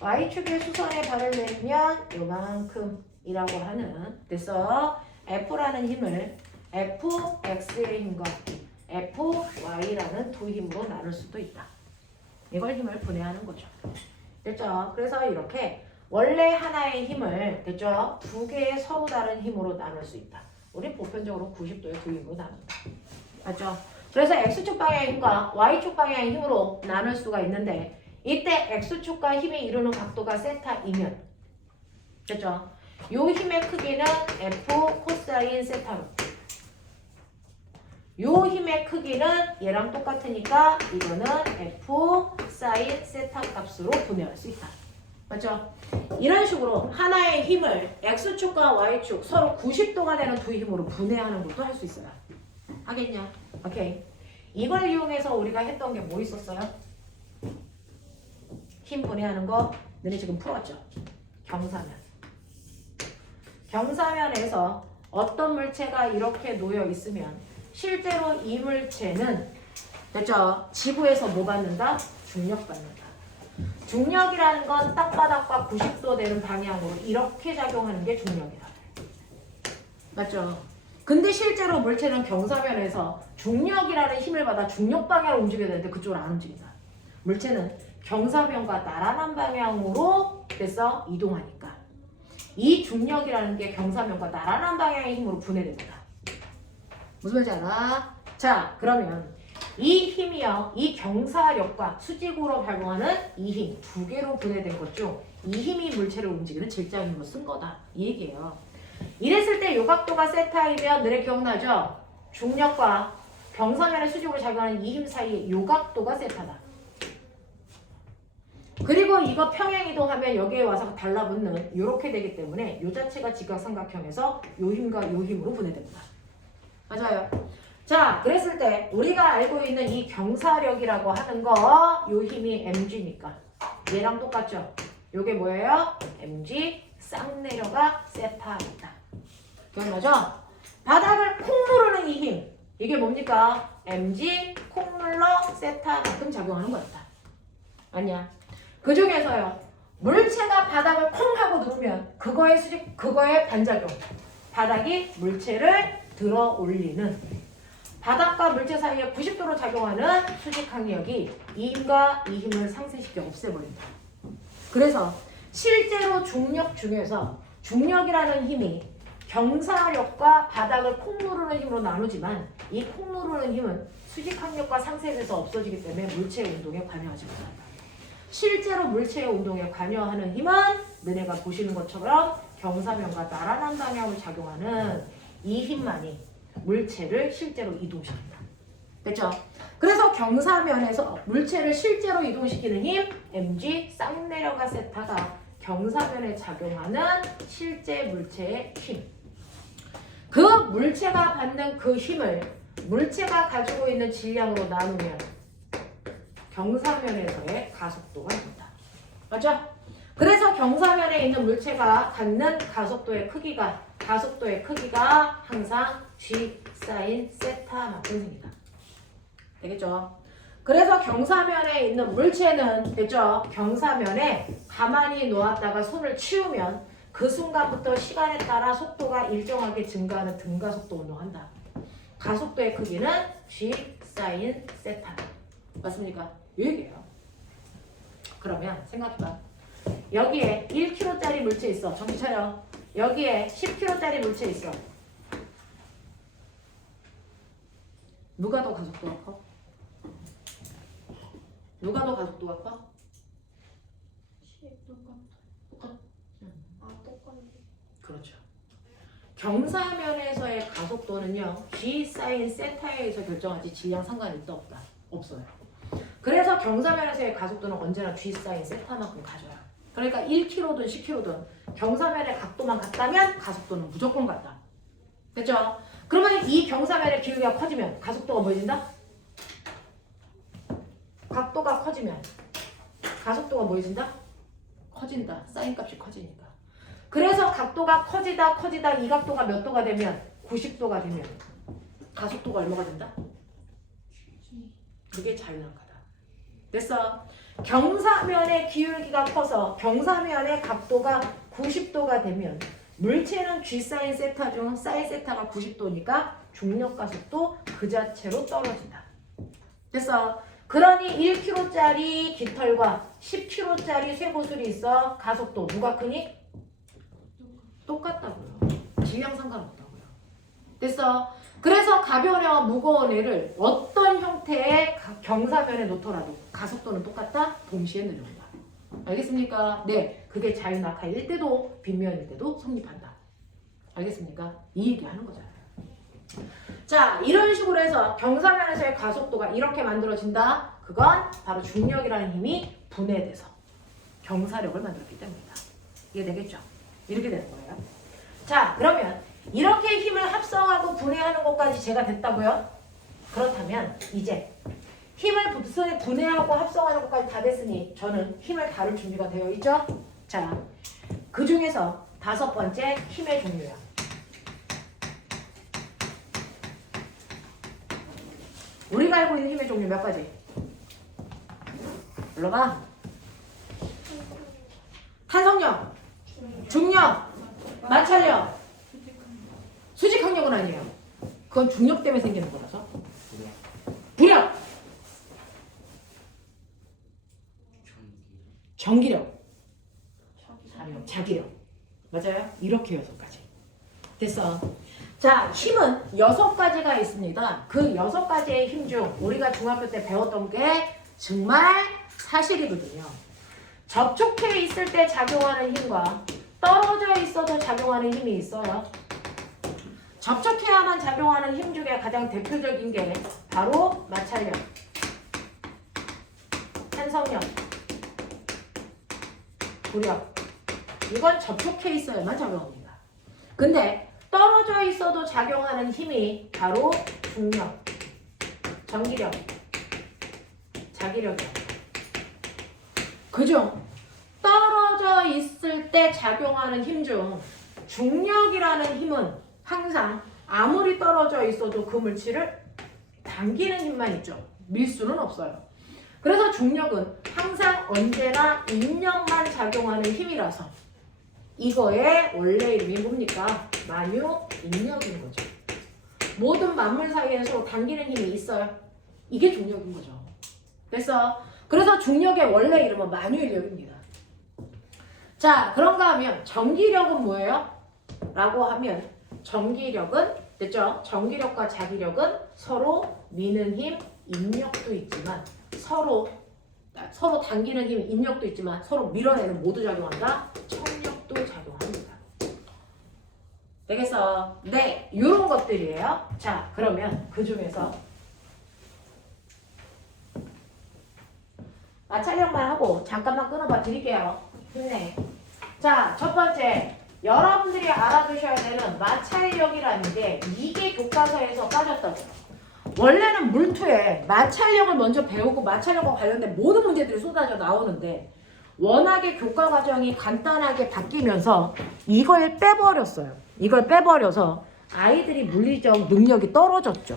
Y축의 수선에 발을 내리면 요만큼 이라고 하는, 됐어? F라는 힘을 Fx의 힘과 Fy라는 두 힘으로 나눌 수도 있다. 이걸 힘을 분해하는 거죠. 됐죠? 그래서 이렇게 원래 하나의 힘을, 됐죠? 두 개의 서로 다른 힘으로 나눌 수 있다. 우리 보편적으로 90도의 두 힘으로 나눈다. 맞죠? 그래서 X축 방향의 힘과 Y축 방향의 힘으로 나눌 수가 있는데 이때 X축과 힘이 이루는 각도가 세타이면, 됐죠? 요 힘의 크기는 F 코사인 세타로, 요 힘의 크기는 얘랑 똑같으니까 이거는 F 사인 세타 값으로 분해할 수 있다. 맞죠? 이런 식으로 하나의 힘을 X축과 Y축 서로 90도가 되는 두 힘으로 분해하는 것도 할 수 있어요. 하겠냐? 오케이. 이걸 이용해서 우리가 했던 게 뭐 있었어요? 힘 분해하는 거 너네 지금 풀었죠? 경사면. 경사면에서 어떤 물체가 이렇게 놓여 있으면 실제로 이 물체는, 됐죠? 지구에서 뭐 받는다? 중력 받는다. 중력이라는 건 땅바닥과 90도 되는 방향으로 이렇게 작용하는 게 중력이다. 맞죠? 근데 실제로 물체는 경사면에서 중력이라는 힘을 받아 중력 방향으로 움직여야 되는데 그쪽으로 안 움직인다. 물체는 경사면과 나란한 방향으로 됐어? 이동하니까 이 중력이라는 게 경사면과 나란한 방향의 힘으로 분해됩니다. 무슨 말인지 알아? 자, 그러면 이 힘이요, 이 경사력과 수직으로 발동하는 이 힘 두 개로 분해된 것 중 이 힘이 물체를 움직이는 질적 힘으로 쓴 거다. 이 얘기예요. 이랬을 때 요 각도가 세타이면 너네 기억나죠? 중력과 경사면의 수직으로 작용하는 이 힘 사이의 요 각도가 세타다. 그리고 이거 평행이동하면 여기에 와서 달라붙는 이렇게 되기 때문에 요 자체가 직각삼각형에서 요 힘과 요 힘으로 분해됩니다. 맞아요. 자, 그랬을 때 우리가 알고 있는 이 경사력이라고 하는 거, 요 힘이 mg니까 얘랑 똑같죠? 요게 뭐예요? mg 쌍 내려가 세타입니다. 기억나죠? 바닥을 콕 누르는 이 힘, 이게 뭡니까? mg 콕 눌러 세타만큼 작용하는 거였다. 아니야. 그 중에서요, 물체가 바닥을 콩 하고 누르면 그거의 수직, 그거의 반작용, 바닥이 물체를 들어 올리는, 바닥과 물체 사이에 90도로 작용하는 수직 항력이 이 힘과 이 힘을 상쇄시켜 없애버린다. 그래서 실제로 중력 중에서 중력이라는 힘이 경사력과 바닥을 콕 누르는 힘으로 나누지만 이 콕 누르는 힘은 수직 항력과 상쇄돼서 없어지기 때문에 물체의 운동에 관여하지 못한다. 실제로 물체의 운동에 관여하는 힘은 너네가 보시는 것처럼 경사면과 나란한 방향으로 작용하는 이 힘만이 물체를 실제로 이동시킨다. 됐죠? 그래서 경사면에서 물체를 실제로 이동시키는 힘 mg 쌍 내려가 세타가 경사면에 작용하는 실제 물체의 힘. 그 물체가 받는 그 힘을 물체가 가지고 있는 질량으로 나누면 경사면에서의 가속도가 된다. 맞죠? 그래서 경사면에 있는 물체가 갖는 가속도의 크기가 항상 g 사인 세타만큼 생긴다. 되겠죠? 그래서 경사면에 있는 물체는, 됐죠? 경사면에 가만히 놓았다가 손을 치우면 그 순간부터 시간에 따라 속도가 일정하게 증가하는 등가속도 운동한다. 가속도의 크기는 g 사인 세타. 맞습니까? 이 얘기예요. 그러면 생각해봐. 여기에 1kg짜리 물체 있어. 정신 차려. 여기에 10kg짜리 물체 있어. 누가 더 가속도가 커? 누가 더 가속도가 커? 그렇죠. 경사면에서의 가속도는요, G 사인 세타에 의해서 결정하지 G랑 상관이 있다 없다? 없어요. 그래서 경사면에서의 가속도는 언제나 G 사인 세타만큼 가져요. 그러니까 1km든 10km든 경사면의 각도만 같다면 가속도는 무조건 같다. 됐죠? 그러면 이 경사면의 기울기가 커지면 가속도가 뭐해진다? 각도가 커지면 가속도가 뭐해진다? 커진다. 사인 값이 커지니까. 그래서 각도가 커지다 이 각도가 몇 도가 되면 90도가 되면 가속도가 얼마가 된다? 그게 자유낙하다. 됐어? 경사면의 기울기가 커서 경사면의 각도가 90도가 되면 물체는 G 사인 세타 중 사인 세타가 90도니까 중력 가속도 그 자체로 떨어진다. 됐어? 그러니 1km짜리 깃털과 10km짜리 쇠고슬이 있어. 가속도 누가 크니? 똑같다고요. 질량 상관없다고요. 됐어? 그래서 가벼운 애와 무거운 애를 어떤 형태의 경사면에 놓더라도 가속도는 똑같다? 동시에 내려온다. 알겠습니까? 네. 그게 자유낙하일 때도 빗면일 때도 성립한다. 알겠습니까? 이 얘기 하는 거잖아요. 자, 이런 식으로 해서 경사면에서의 가속도가 이렇게 만들어진다. 그건 바로 중력이라는 힘이 분해돼서 경사력을 만들었기 때문이다. 이해되겠죠? 이렇게 되는 거예요. 자, 그러면 이렇게 힘을 합성하고 분해하는 것까지 제가 됐다고요? 그렇다면 이제 힘을 분해하고 합성하는 것까지 다 됐으니 저는 힘을 다룰 준비가 되어 있죠? 자, 그 중에서 5번째 힘의 종류야. 우리가 알고 있는 힘의 종류 몇 가지? 불러봐. 탄성력, 중력, 마찰력, 수직항력은 아니에요. 그건 중력 때문에 생기는 거라서. 부력, 전기력, 자기력. 맞아요? 이렇게 6가지. 됐어. 자, 힘은 6가지가 있습니다. 그 6가지의 힘 중 우리가 중학교 때 배웠던 게 정말 사실이거든요. 접촉해 있을 때 작용하는 힘과 떨어져 있어도 작용하는 힘이 있어요. 접촉해야만 작용하는 힘 중에 가장 대표적인 게 바로 마찰력, 탄성력, 부력. 이건 접촉해 있어야만 작용합니다. 근데 떨어져 있어도 작용하는 힘이 바로 중력, 전기력, 자기력이에요. 그중 떨어져 있을 때 작용하는 힘 중 중력이라는 힘은 항상 아무리 떨어져 있어도 그 물질을 당기는 힘만 있죠. 밀 수는 없어요. 그래서 중력은 항상 언제나 인력만 작용하는 힘이라서 이거의 원래 이름이 뭡니까? 만유인력인 거죠. 모든 만물 사이에는 서로 당기는 힘이 있어요. 이게 중력인 거죠. 됐어? 그래서 중력의 원래 이름은 만유인력입니다. 자, 그런가 하면 전기력은 뭐예요? 라고 하면 전기력은 됐죠? 전기력과 자기력은 서로 미는 힘, 인력도 있지만 서로 당기는 힘, 인력도 있지만 서로 밀어내는 모두 작용한다. 청력도 작용합니다. 되겠어? 네, 이런 것들이에요. 자, 그러면 그 중에서 마찰력만 하고 잠깐만 끊어봐 드릴게요. 힘내. 자, 첫 번째 여러분들이 알아두셔야 되는 마찰력이라는 게 이게 교과서에서 빠졌다고요. 원래는 물투에 마찰력을 먼저 배우고 마찰력과 관련된 모든 문제들이 쏟아져 나오는데 워낙에 교과 과정이 간단하게 바뀌면서 이걸 빼버렸어요. 이걸 빼버려서 아이들이 물리적 능력이 떨어졌죠.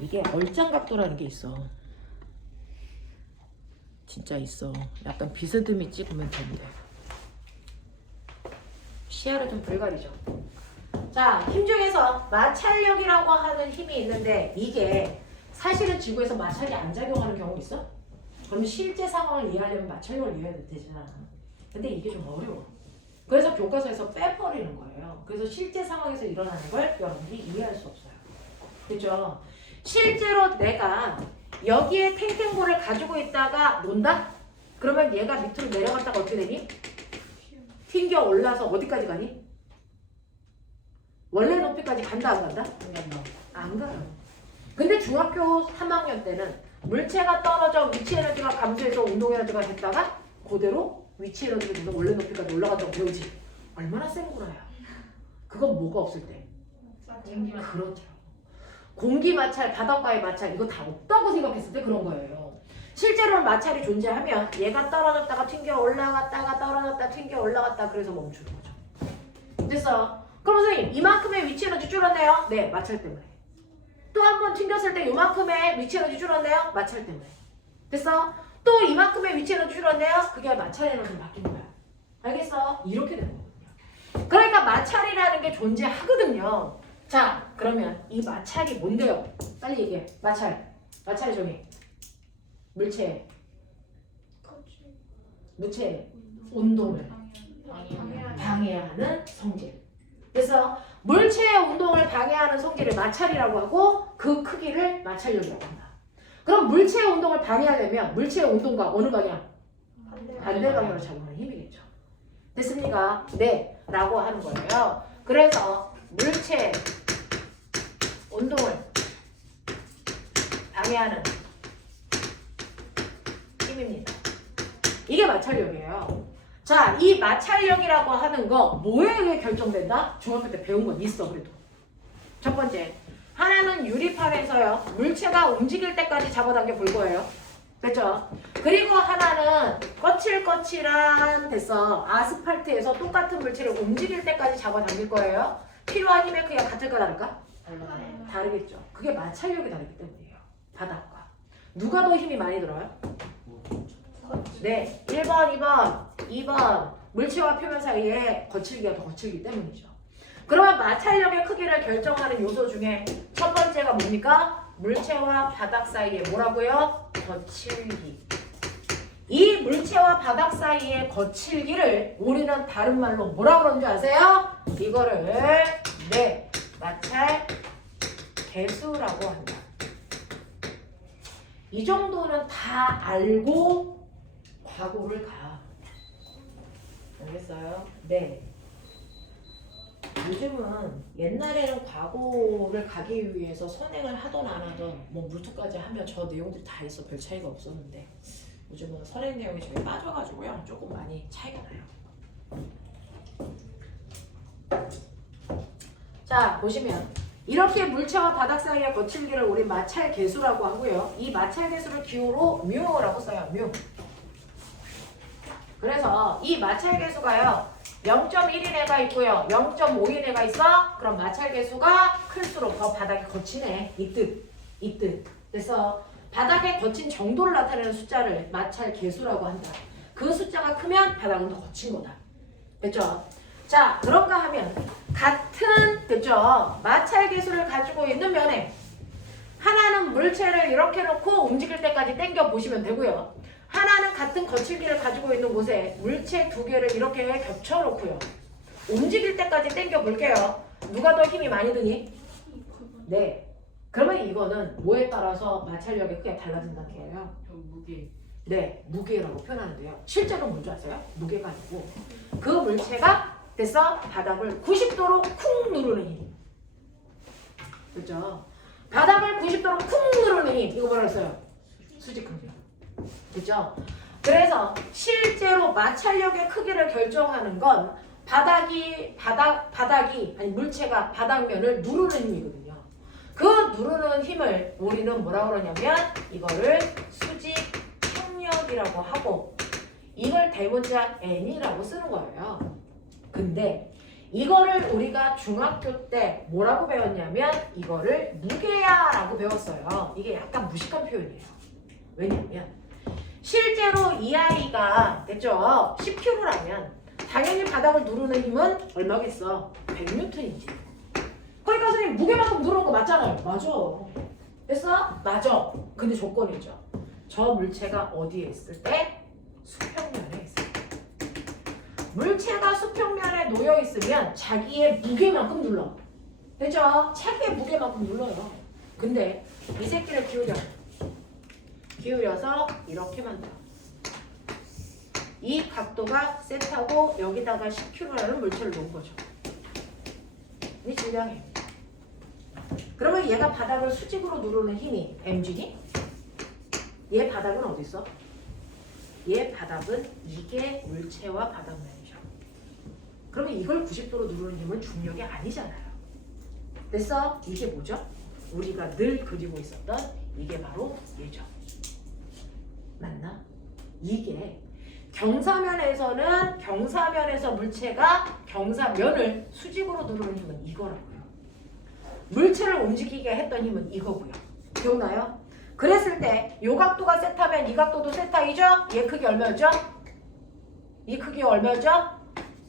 이게 얼짱각도라는 게 있어. 진짜 있어. 약간 비스듬히 찍으면 되는데 시야를 좀 불가리죠. 자, 힘 중에서 마찰력이라고 하는 힘이 있는데 이게 사실은 지구에서 마찰이 안 작용하는 경우 있어? 그러면 실제 상황을 이해하려면 마찰력을 이해해야 되잖아. 근데 이게 좀 어려워. 그래서 교과서에서 빼버리는 거예요. 그래서 실제 상황에서 일어나는 걸 여러분들이 이해할 수 없어요. 그죠? 실제로 내가 여기에 탱탱볼을 가지고 있다가 논다? 그러면 얘가 밑으로 내려갔다가 어떻게 되니? 튕겨 올라서 어디까지 가니? 원래 높이까지 간다 안 간다? 안 가요. 근데 중학교 3학년 때는 물체가 떨어져 위치 에너지가 감소해서 운동 에너지가 됐다가 그대로 위치 에너지가 돼서 원래 높이까지 올라간다고 배우지. 얼마나 센 구라야. 그건 뭐가 없을 때. 그렇죠. 공기 마찰, 바닷가의 마찰 이거 다 없다고 생각했을 때 그런 거예요. 실제로는 마찰이 존재하면 얘가 떨어졌다가 튕겨 올라갔다가 떨어졌다 튕겨 올라갔다 그래서 멈추는 거죠. 됐어. 그럼 선생님 이만큼의 위치 에너지 줄었네요. 네, 마찰 때문에. 또 한 번 튕겼을 때 이만큼의 위치 에너지 줄었네요. 마찰 때문에. 됐어? 또 이만큼의 위치 에너지 줄었네요. 그게 마찰 에너지로 바뀐 거야. 알겠어? 이렇게 되는 거거든요. 그러니까 마찰이라는 게 존재하거든요. 자, 그러면 이 마찰이 뭔데요? 빨리 얘기해. 마찰. 마찰의 정의. 물체. 무체. 운동을 방해하는 성질. 그래서 물체의 운동을 방해하는 성질을 마찰이라고 하고 그 크기를 마찰력이라고 한다. 그럼 물체의 운동을 방해하려면 물체의 운동과 어느 방향? 반대 방향으로 작용하는 힘이겠죠. 됐습니까? 네. 라고 하는 거예요. 그래서 물체 운동을 방해하는 힘입니다. 이게 마찰력이에요. 자, 이 마찰력이라고 하는 거 뭐에 의해 결정된다? 중학교 때 배운 건 있어 그래도. 첫 번째, 하나는 유리판에서요 물체가 움직일 때까지 잡아당겨 볼 거예요. 됐죠? 그리고 하나는 거칠거칠한 됐어 아스팔트에서 똑같은 물체를 움직일 때까지 잡아당길 거예요. 필요한 힘의 크기가 같을까 다를까? 다르겠죠. 그게 마찰력이 다르기 때문이에요. 바닥과. 누가 더 힘이 많이 들어요? 네, 1번, 2번, 2번 물체와 표면 사이에 거칠기가 더 거칠기 때문이죠. 그러면 마찰력의 크기를 결정하는 요소 중에 첫 번째가 뭡니까? 물체와 바닥 사이에 뭐라고요? 거칠기. 이 물체와 바닥 사이의 거칠기를 우리는 다른 말로 뭐라 그러는 줄 아세요? 이거를 네, 마찰 개수라고 한다. 이 정도는 다 알고 과거를 가. 알겠어요? 네. 요즘은 옛날에는 과거를 가기 위해서 선행을 하던 안 하던 뭐 물투까지 하면 저 내용들이 다 있어 별 차이가 없었는데 요즘은 선행 내용이 저기 빠져가지고요 조금 많이 차이가 나요. 자 보시면 이렇게 물체와 바닥 사이의 거칠기를 우리 마찰 계수라고 하고요. 이 마찰 계수를 기호로 뮤라고 써요. 뮤. 그래서 이 마찰 계수가요. 0.1인 애가 있고요. 0.5인 애가 있어? 그럼 마찰 계수가 클수록 더 바닥이 거치네. 이 뜻. 그래서 바닥에 거친 정도를 나타내는 숫자를 마찰 계수라고 한다. 그 숫자가 크면 바닥은 더 거친 거다. 됐죠? 자, 그런가 하면 같은 됐죠? 마찰 계수를 가지고 있는 면에 하나는 물체를 이렇게 놓고 움직일 때까지 당겨 보시면 되고요. 하나는 같은 거칠기를 가지고 있는 곳에 물체 두 개를 이렇게 겹쳐 놓고요. 움직일 때까지 당겨 볼게요. 누가 더 힘이 많이 드니? 네. 그러면 이거는 뭐에 따라서 마찰력이 크게 달라진다는 거예요. 무게. 네, 무게라고 표현하는데요. 실제로 뭔지 아세요? 무게가 아니고 그 물체가 됐어? 바닥을 90도로 쿵 누르는 힘. 그렇죠? 바닥을 90도로 쿵 누르는 힘. 이거 뭐라 했어요? 수직항력. 그죠? 그래서 실제로 마찰력의 크기를 결정하는 건 바닥이 아니 물체가 바닥면을 누르는 힘이거든요. 그 누르는 힘을 우리는 뭐라고 그러냐면 이거를 수직항력이라고 하고 이걸 대문자 N이라고 쓰는 거예요. 근데 이거를 우리가 중학교 때 뭐라고 배웠냐면 이거를 무게야라고 배웠어요. 이게 약간 무식한 표현이에요. 왜냐면 실제로 이 아이가 됐죠? 10kg라면 당연히 바닥을 누르는 힘은 얼마겠어? 100N이지. 그러니까 선생님 무게만큼 누르는 거 맞잖아요. 맞아. 됐어? 맞아. 근데 조건이죠. 저 물체가 어디에 있을 때? 수평면에 있을 때. 물체가 수평면에 놓여 있으면 자기의 무게만큼 눌러. 됐죠? 자기의 무게만큼 눌러요. 근데 이 새끼를 기울여서 이렇게 만들어. 이 각도가 셋하고 여기다가 10kg라는 물체를 놓은 거죠. 이 질량이에요. 그러면 얘가 바닥을 수직으로 누르는 힘이 mg니? 얘 바닥은 어디 있어? 얘 바닥은 이게 물체와 바닥면이죠. 그러면 이걸 90도로 누르는 힘은 중력이 아니잖아요. 됐어? 이게 뭐죠? 우리가 늘 그리고 있었던 이게 바로 얘죠. 맞나? 이게 경사면에서 물체가 경사면을 수직으로 누르는 힘은 이거라고요. 물체를 움직이게 했던 힘은 이거고요. 기억나요? 그랬을 때 이 각도가 세타면 이 각도도 세타이죠? 얘 크기 얼마죠? 이 크기 얼마죠?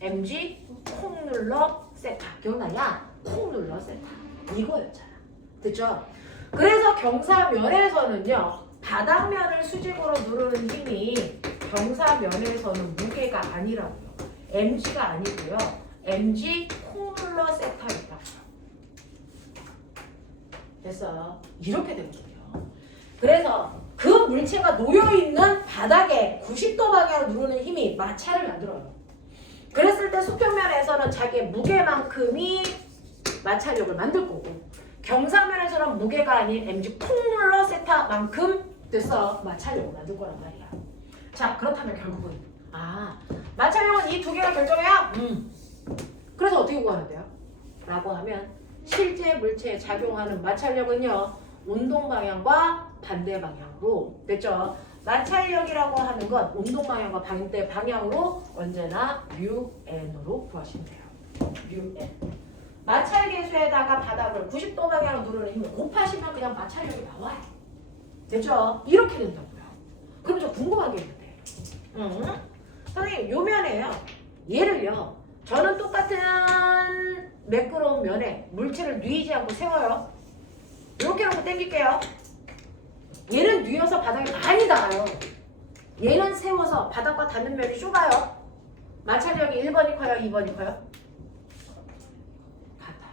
mg 콩 눌러 세타. 기억나냐? 콩 눌러 세타. 이거였잖아. 됐죠? 그래서 경사면에서는요. 바닥면을 수직으로 누르는 힘이 경사면에서는 무게가 아니라고요. mg가 아니고요. mg 콩 눌러 세타였다고요. 됐어. 이렇게 되거든요. 그래서 그 물체가 놓여있는 바닥에 90도 방향으로 누르는 힘이 마찰을 만들어요. 그랬을 때 수평면에서는 자기의 무게만큼이 마찰력을 만들 거고 경사면에서는 무게가 아닌 mg 콩 눌러 세타만큼 됐어. 마찰력을 만들 거란 말이야. 자, 그렇다면 결국은 마찰력은 이 두 개가 결정해요? 그래서 어떻게 구하는데요? 라고 하면 실제 물체에 작용하는 마찰력은요. 운동 방향과 반대 방향으로 됐죠? 마찰력이라고 하는 건 운동 방향과 반대 방향으로 언제나 μn으로 구하시면 돼요. μn. 마찰 계수에다가 바닥을 90도 방향으로 누르는 힘을 곱하시면 그냥 마찰력이 나와요. 됐죠? 이렇게 된다고요. 그럼 저 궁금한 게 있는데. 선생님, 요 면에요. 얘를요. 저는 똑같은 매끄러운 면에 물체를 뉘지 않고 세워요. 이렇게 하고 당길게요. 얘는 뉘어서 바닥에 많이 닿아요. 얘는 세워서 바닥과 닿는 면이 좁아요. 마찰력이 1번이 커요? 2번이 커요? 같아요.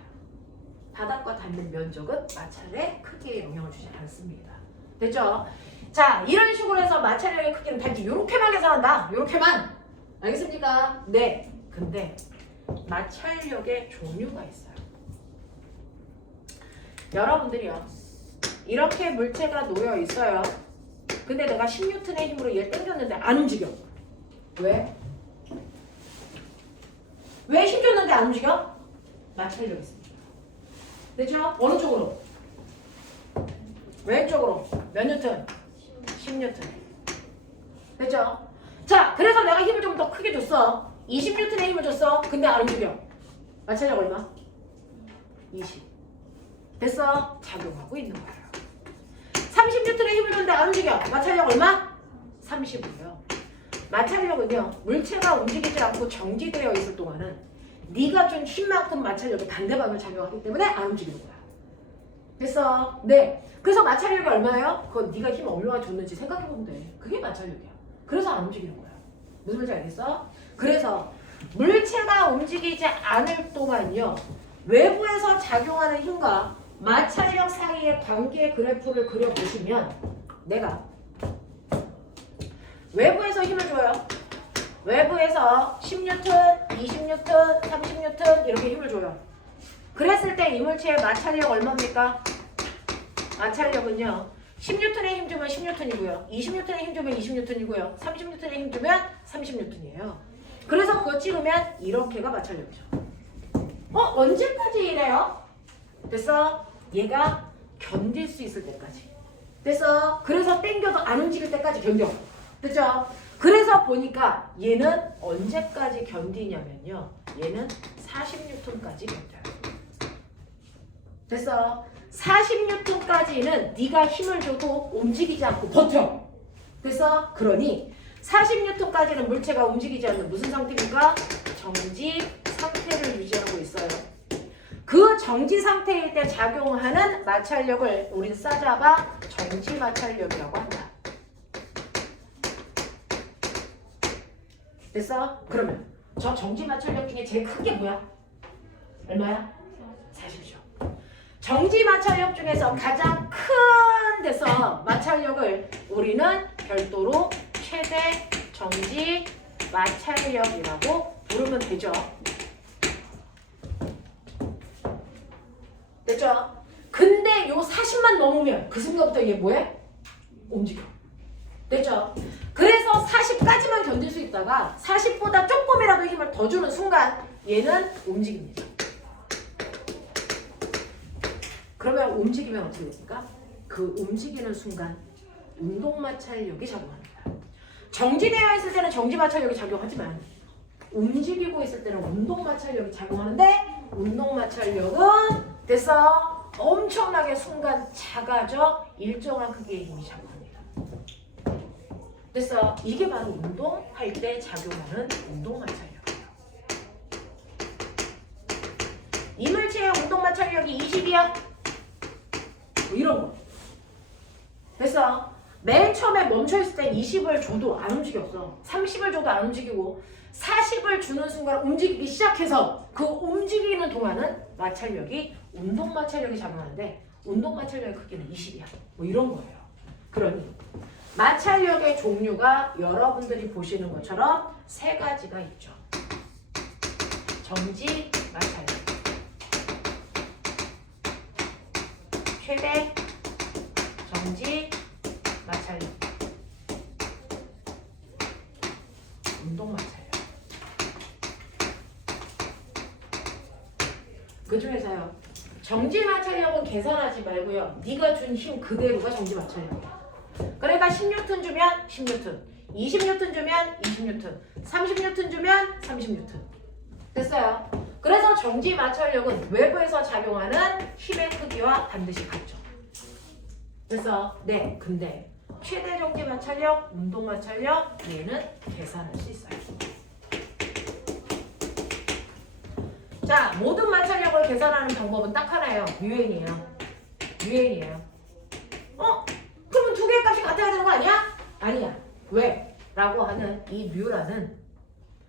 바닥과 닿는 면적은 마찰의 크기에 영향을 주지 않습니다. 됐죠? 자, 이런 식으로 해서 마찰력의 크기는 단지 요렇게만 계산한다. 요렇게만. 알겠습니까? 네. 근데 마찰력의 종류가 있어요. 여러분들이요. 이렇게 물체가 놓여 있어요. 근데 내가 10N의 힘으로 얘를 당겼는데 안 움직여. 왜? 왜 힘줬는데 안 움직여? 마찰력이 있습니다. 됐죠? 어느 쪽으로? 왼쪽으로. 몇 뉴턴? 10N. 됐죠? 자, 그래서 내가 힘을 좀 더 크게 줬어. 20N의 힘을 줬어. 근데 안 움직여. 마찰력 얼마? 20. 됐어? 작용하고 있는 거예요. 30N의 힘을 줬는데 안 움직여. 마찰력 얼마? 35요. 마찰력은요. 물체가 움직이지 않고 정지되어 있을 동안은 네가 준 힘만큼 마찰력이 반대방을 작용하기 때문에 안 움직이는 거야. 됐어? 네. 그래서 마찰력이 얼마예요? 그건 네가 힘 얼마나 줬는지 생각해보면 돼. 그게 마찰력이야. 그래서 안 움직이는 거야. 무슨 말인지 알겠어? 그래서 물체가 움직이지 않을 동안요. 외부에서 작용하는 힘과 마찰력 사이의 관계 그래프를 그려보시면 내가 외부에서 힘을 줘요. 외부에서 10N, 20N, 30N 이렇게 힘을 줘요. 그랬을 때 이 물체의 마찰력 얼마입니까? 마찰력은요. 10N의 힘 주면 10N이고요. 20N의 힘 주면 20N이고요. 30N의 힘 주면 30N이에요. 그래서 그거 찍으면 이렇게가 마찰력이죠. 언제까지 이래요? 됐어? 얘가 견딜 수 있을 때까지. 됐어? 그래서 당겨도 안 움직일 때까지 견뎌. 됐죠? 그래서 보니까 얘는 언제까지 견디냐면요. 얘는 40N까지 견뎌요. 됐어? 40N까지는 네가 힘을 줘도 움직이지 않고 버텨. 됐어? 그러니 40N까지는 물체가 움직이지 않는 무슨 상태입니까? 정지 상태를 유지하고 있어요. 그 정지 상태일 때 작용하는 마찰력을 우린 싸잡아 정지 마찰력이라고 한다. 됐어? 그러면 저 정지 마찰력 중에 제일 큰 게 뭐야? 얼마야? 40이죠. 정지 마찰력 중에서 가장 큰 데서 마찰력을 우리는 별도로 최대 정지 마찰력이라고 부르면 되죠. 됐죠? 근데 요 40만 넘으면 그 순간부터 이게 뭐해? 움직여. 됐죠? 그래서 40까지만 견딜 수 있다가 40보다 조금이라도 힘을 더 주는 순간 얘는 움직입니다. 그러면 움직이면 어떻게 됩니까? 그 움직이는 순간 운동마찰력이 작용합니다. 정지되어 있을 때는 정지마찰력이 작용하지만 움직이고 있을 때는 운동마찰력이 작용하는데 운동마찰력은 됐어? 엄청나게 순간 작아져 일정한 크기의 힘이 작용합니다. 됐어? 이게 바로 운동할 때 작용하는 운동마찰력이에요. 이물체의 운동마찰력이 20이야? 뭐 이런 거. 됐어? 맨 처음에 멈춰있을 때 20을 줘도 안 움직였어. 30을 줘도 안 움직이고 40을 주는 순간 움직이기 시작해서 그 움직이는 동안은 마찰력이 운동마찰력이 작용하는데 운동마찰력의 크기는 20이야. 뭐 이런 거예요. 그러니 마찰력의 종류가 여러분들이 보시는 것처럼 세 가지가 있죠. 정지 마찰력, 최대 정지 마찰력, 운동 마찰력. 그 중에서요. 정지 마찰력은 계산하지 말고요. 네가 준 힘 그대로가 정지 마찰력이야. 그러니까 10N 주면 10N, 20N 주면 20N, 30N 주면 30N. 됐어요? 그래서 정지 마찰력은 외부에서 작용하는 힘의 크기와 반드시 같죠. 그래서 네, 근데 최대 정지 마찰력, 운동 마찰력 얘는 계산할 수 있어요. 자, 모든 마찰력을 계산하는 방법은 딱 하나예요. 유엔이에요. 유엔이에요. 그러면 두 개의 값이 같아야 되는 거 아니야? 아니야. 왜? 라고 하는 이 뮤라는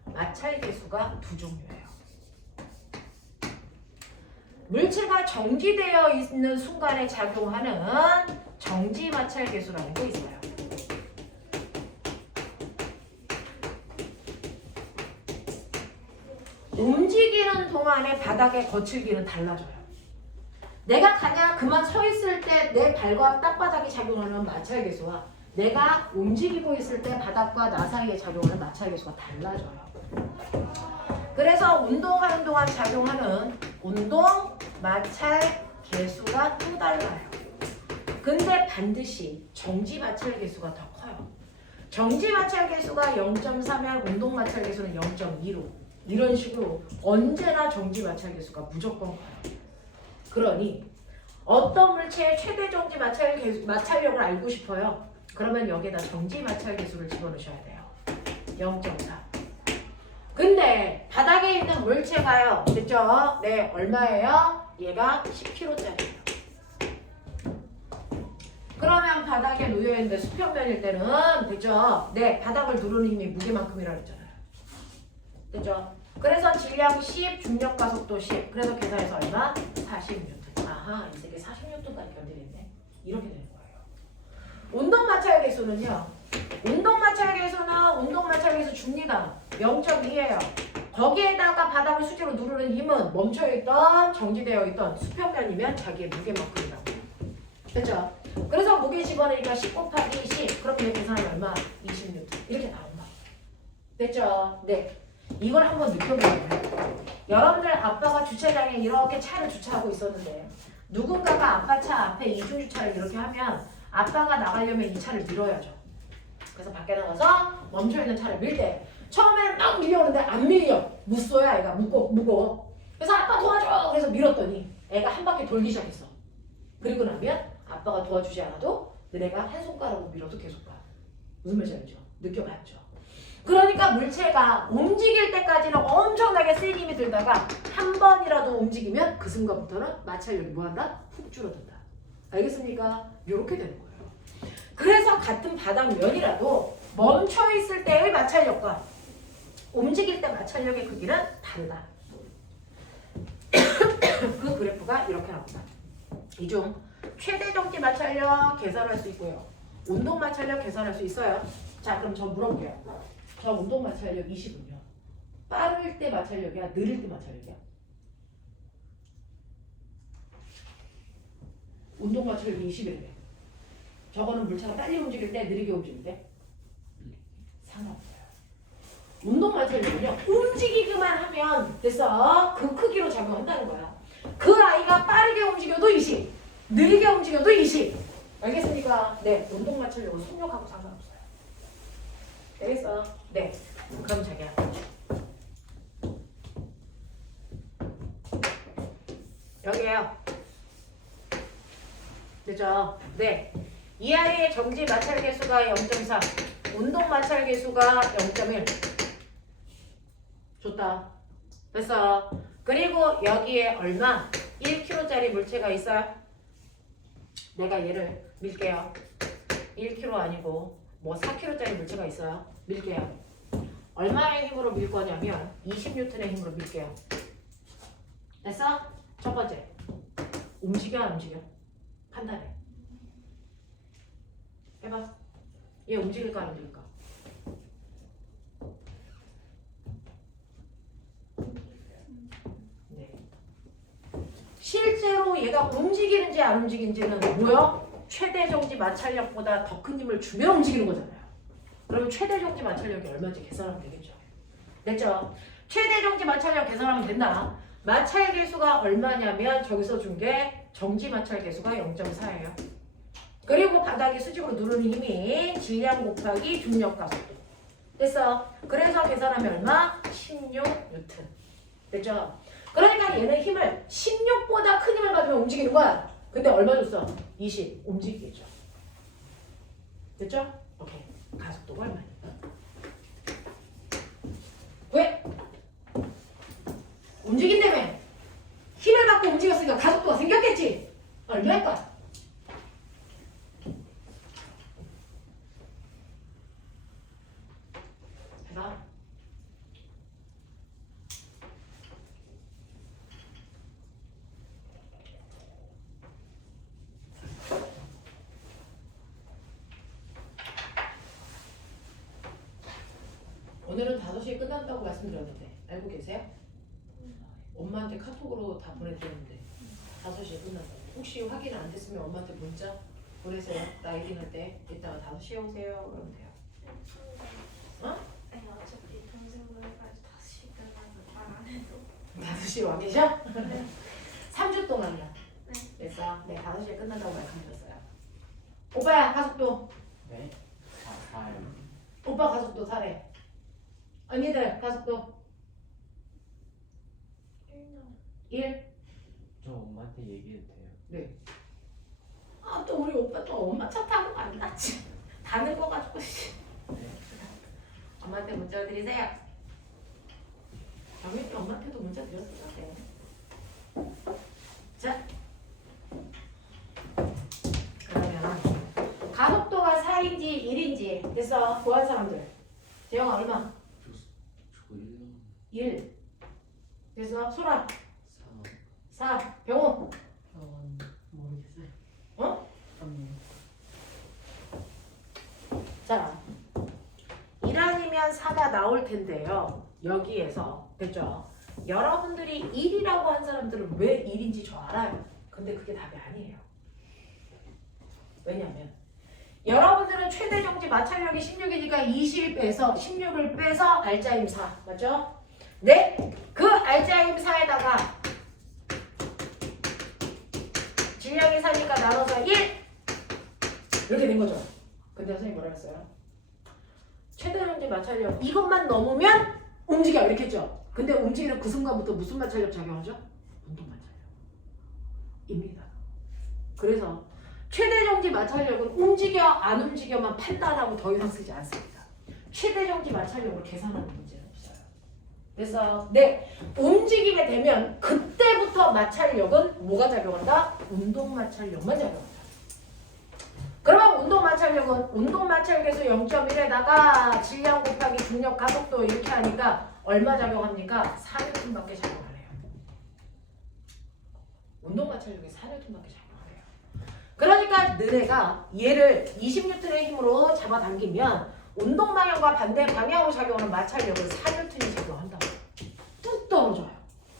마찰 계수가 두 종류예요. 물체가 정지되어 있는 순간에 작용하는 정지 마찰 계수라는 게 있어요. 움직이는 동안에 바닥의 거칠기는 달라져요. 내가 가냐 그만 서 있을 때 내 발과 땅바닥이 작용하는 마찰 계수와 내가 움직이고 있을 때 바닥과 나 사이에 작용하는 마찰 계수가 달라져요. 그래서 운동하는 동안 작용하는 운동 마찰 계수가 또 달라요. 근데 반드시 정지 마찰 계수가 더 커요. 정지 마찰 계수가 0.4면 운동 마찰 계수는 0.2로 이런 식으로 언제나 정지 마찰 계수가 무조건 커요. 그러니 어떤 물체의 최대 정지 마찰력을 알고 싶어요. 그러면 여기에다 정지 마찰 계수를 집어넣으셔야 돼요. 0.4. 근데 바닥에 있는 물체가요. 됐죠? 네, 얼마예요? 얘가 10kg짜리예요. 그러면 바닥에 놓여있는데 수평면일 때는 됐죠? 네, 바닥을 누르는 힘이 무게만큼이라고 했잖아요. 됐죠? 그래서 질량 10, 중력 가속도 10. 그래서 계산해서 얼마? 40N. 아하, 이 새끼 40N까지 견디겠네. 이렇게 되는 거예요. 운동 마찰 계수는요. 운동 마찰 계수는 운동 마찰 계수 줍니다. 0.2예요. 거기에다가 바닥을 수직으로 누르는 힘은 멈춰있던 정지되어 있던 수평면이면 자기의 무게만큼이라고. 됐죠? 그래서 무게 집어넣으니까 10 곱하기 10. 그럼 얘 계산하면 얼마? 20N. 이렇게 나온다. 됐죠? 네. 이걸 한번 느껴보세요. 여러분들 아빠가 주차장에 이렇게 차를 주차하고 있었는데 누군가가 아빠 차 앞에 이중주차를 이렇게 하면 아빠가 나가려면 이 차를 밀어야죠. 그래서 밖에 나가서 멈춰있는 차를 밀 때 처음에는 막 밀려오는데 안 밀려. 무쏘야 애가 무거워. 그래서 아빠 도와줘. 그래서 밀었더니 애가 한 바퀴 돌기 시작했어. 그리고 나면 아빠가 도와주지 않아도 너네가 한 손가락으로 밀어도 계속 가. 무슨 말인지 알죠? 느껴봤죠? 그러니까 물체가 움직일 때까지는 엄청나게 센 힘이 들다가 한 번이라도 움직이면 그 순간부터는 마찰력이 뭐한다? 훅 줄어든다. 알겠습니까? 이렇게 되는 거예요. 그래서 같은 바닥면이라도 멈춰있을 때의 마찰력과 움직일 때 마찰력의 크기는 다르다. 그 그래프가 이렇게 나온다. 이 중 최대 정지 마찰력 계산할 수 있고요. 운동 마찰력 계산할 수 있어요. 자, 그럼 저 물어볼게요. 저 운동 마찰력 20은요. 빠를 때 마찰력이야? 느릴 때 마찰력이야? 운동 마찰력이 20이래. 저거는 물체가 빨리 움직일 때, 느리게 움직일 때? 상관없어요. 운동 마찰력은요. 움직이기만 하면 됐어. 그 크기로 작용한다는 거야. 그 아이가 빠르게 움직여도 20, 느리게 움직여도 20. 알겠습니까? 네. 운동 마찰력은 속력하고 상관없어요. 되겠어? 네. 그럼 자기야. 여기에요. 되죠? 네. 이 아이의 정지 마찰 계수가 0.4, 운동 마찰 계수가 0.1. 좋다. 됐어. 그리고 여기에 얼마? 1kg짜리 물체가 있어요. 내가 얘를 밀게요. 1kg 아니고 뭐 4kg짜리 물체가 있어요. 밀게요. 얼마의 힘으로 밀 거냐면 20N의 힘으로 밀게요. 됐어? 첫 번째. 움직여 안 움직여? 판단해. 해봐. 얘 움직일까 안 움직일까? 네. 실제로 얘가 움직이는지 안 움직이는지는 뭐요? 최대 정지 마찰력보다 더 큰 힘을 주면 움직이는 거잖아요. 그러면 최대 정지 마찰력이 얼마인지 계산하면 되겠죠. 됐죠? 최대 정지 마찰력 계산하면 된다. 마찰 계수가 얼마냐면 저기서 준 게 정지 마찰 계수가 0.4예요. 그리고 바닥에 수직으로 누르는 힘이 질량 곱하기 중력 가속도. 됐어. 그래서 계산하면 얼마? 16N. 됐죠? 그러니까 얘는 힘을 16보다 큰 힘을 받으면 움직이는 거야. 근데 얼마 줬어? 20. 움직이겠죠. 됐죠? 오케이. 가속도가 얼마야? 왜? 움직인다며. 힘을 받고 움직였으니까 가속도가 생겼겠지. 얼마일까? 해봐. 오늘은 5시에 끝난다고 말씀드렸는데 알고 계세요? 엄마한테 카톡으로 다 보내드렸는데 5시에 끝난다고. 혹시 확인 안 됐으면 엄마한테 문자 보내세요. 라이딩 할 때 이따가 5시에 오세요 그러면 돼요. 어? 아니 어차피 동생으로 해가지고 5시 끝나서 말 안 해도 5시에 와 계셔? 네. 3주 동안이야. 네. 됐어? 네, 5시에 끝난다고 말씀드렸어요. 오빠야, 가속도. 네? 4요. 오빠 가속도 4래. 언니들 가속도 1. 저 엄마한테 얘기해도 돼요? 네. 아, 또 우리 오빠 또 엄마 차 타고 간다. 다 늙어가지고. 네. 엄마한테 문자 드리세요. 당연히 엄마한테도 문자 드렸을 텐데. 자. 그러면 가속도가 4인지 1인지 됐어. 구한 사람들. 재영아 얼마? 저 1. 됐어. 소라 4. 4. 병호. 모르겠어요. 어? 그럼요. 자. 1아니면 4가 나올 텐데요. 여기에서 됐죠? 여러분들이 1이라고 한 사람들은 왜 1인지 저 알아요. 근데 그게 답이 아니에요. 왜냐면 여러분들은 최대 정지 마찰력이 16이니까 20 빼서 16을 빼서 알짜임 4 맞죠? 네, 그 알짜임 4에다가 질량이 4니까 나눠서 1 이렇게 된 거죠. 근데 선생님 뭐라 했어요? 최대 정지 마찰력 이것만 넘으면 움직여 이렇게 했죠. 근데 움직이는 그 순간부터 무슨 마찰력 작용하죠? 운동 마찰력입니다. 그래서 최대 정지 마찰력은 움직여 안 움직여만 판단하고 더 이상 쓰지 않습니다. 최대 정지 마찰력으로 계산하는 문제는 없어요. 그래서 네, 움직이게 되면 그때부터 마찰력은 뭐가 작용한다? 운동 마찰력만 작용한다. 그러면 운동 마찰력은 운동 마찰계수 0.1에다가 질량 곱하기 중력 가속도 이렇게 하니까 얼마 작용합니까? 4N밖에 작용 안 해요. 운동 마찰력이 4N밖에 작용 안 해요. 그러니까 너네가 얘를 20N의 힘으로 잡아당기면 운동 방향과 반대 방향으로 작용하는 마찰력은 4N이 작용한다고. 뚝 떨어져요.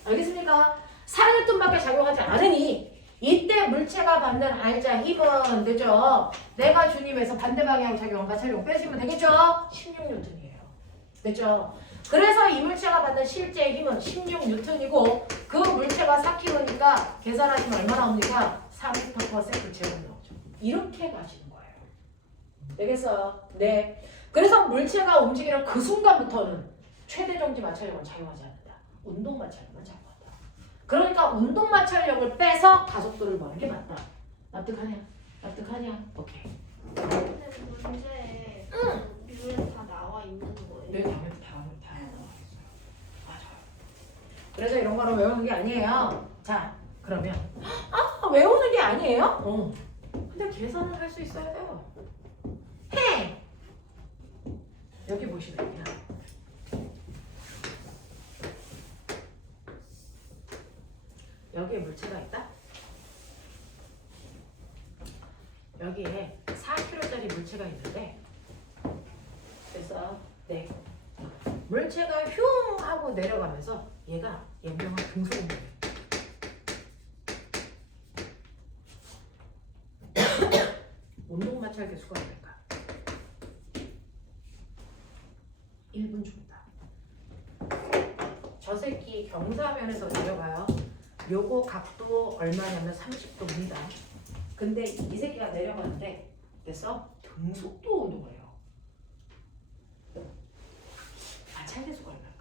알겠습니까? 4N밖에 작용하지 않으니 이때 물체가 받는 알자 힘은 되죠. 내가 주님에서 반대 방향 작용한 마찰력 빼시면 되겠죠? 16N이에요. 됐죠? 그래서 이 물체가 받는 실제 힘은 16N이고 그 물체가 4kg니까 계산하시면 얼마 나옵니까? 3m/s 제곱 나오죠. 이렇게 가시는 거예요. 되겠어요? 네. 그래서 물체가 움직이는 그 순간부터는 최대 정지 마찰력은 작용하지 않는다. 운동 마찰력은 작용한다. 그러니까 운동 마찰력을 빼서 가속도를 모는 게 맞다. 납득하냐? 납득하냐? 오케이. 근데 문제에 류에 다 나와 있는 거예요. 네, 당연히 다 나와 있어요. 맞아요. 그래서 이런 거는 외우는 게 아니에요. 자, 그러면 외우는 게 아니에요? 근데 계산을 할 수 있어야 돼요. 해! 여기 보시면요. 여기에 물체가 있다. 여기에 4kg짜리 물체가 있는데 그래서 네 물체가 흉 하고 내려가면서 얘가 연명한 등소공간이에요. 운동 마찰 계수가 얼마일까? 1분 줍니다. 저 새끼 경사면에서 내려가요. 요거 각도 얼마냐면 30도입니다. 근데 이 새끼가 내려가는데 됐어? 등속도 운동을 해요. 마찰계수가 얼마일까?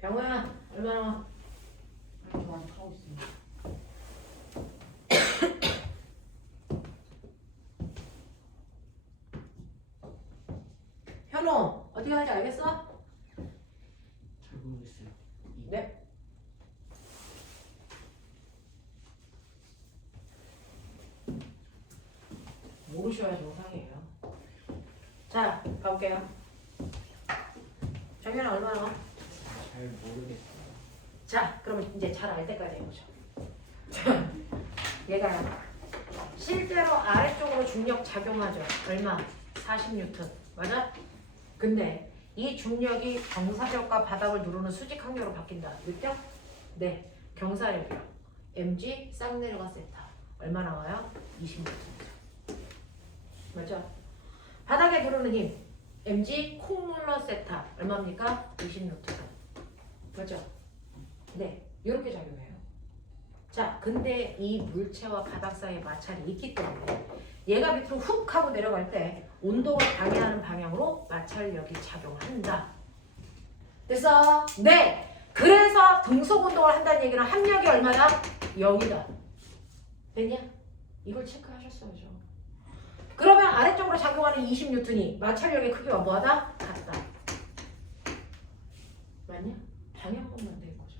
병호야 얼마나? 많이 타고 있습니다. 현호 어떻게 하는지 알겠어? 잘 모르겠어요. 네. 모르셔야 정상이에요. 자, 가볼게요. 정현아 얼마나? 잘 모르겠어요. 자, 그러면 이제 잘 알 때까지 해보죠. 자, 얘가 실제로 아래쪽으로 중력 작용하죠. 얼마? 40N. 맞아? 근데 이 중력이 경사력과 바닥을 누르는 수직 항력으로 바뀐다. 느껴? 네. 경사력이요. mg 싹 내려가 세타. 얼마 나와요? 20N. 맞죠? 바닥에 누르는 힘. mg 콩 눌러 세타. 얼마입니까? 20N. 맞죠? 네. 이렇게 작용해요. 자, 근데 이 물체와 바닥 사이에 마찰이 있기 때문에 얘가 밑으로 훅 하고 내려갈 때 온도가 방해하는 방향으로 마찰력이 작용한다. 됐어? 네. 그래서 등속 운동을 한다는 얘기는 합력이 얼마나? 0이다. 됐냐? 이걸 체크하셨어야죠. 그러면 아래쪽으로 작용하는 20N이 마찰력의 크기와 뭐하다? 같다. 맞냐? 방향만 된 거죠.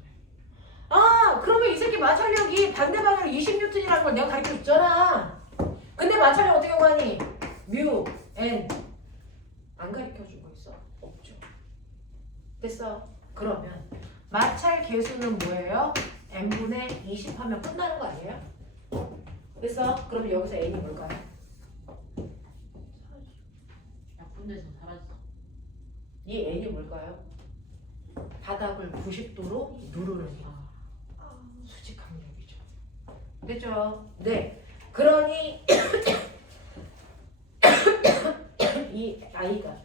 아, 그러면 이 새끼 마찰력이 반대 방향으로 20N이라는 걸 내가 가르쳐 줬잖아. 근데 마찰력 어떻게 구하니? 뮤, N. 안 가르쳐 준 거 있어? 없죠. 됐어? 그러면 마찰 계수는 뭐예요? n분의 20 하면 끝나는 거 아니에요? 됐어? 그럼 여기서 n이 뭘까요? 야 군대에서 사라졌어. 이 n이 뭘까요? 바닥을 90도로 누르는 힘. 수직 강력이죠. 됐죠? 네. 그러니 이 i가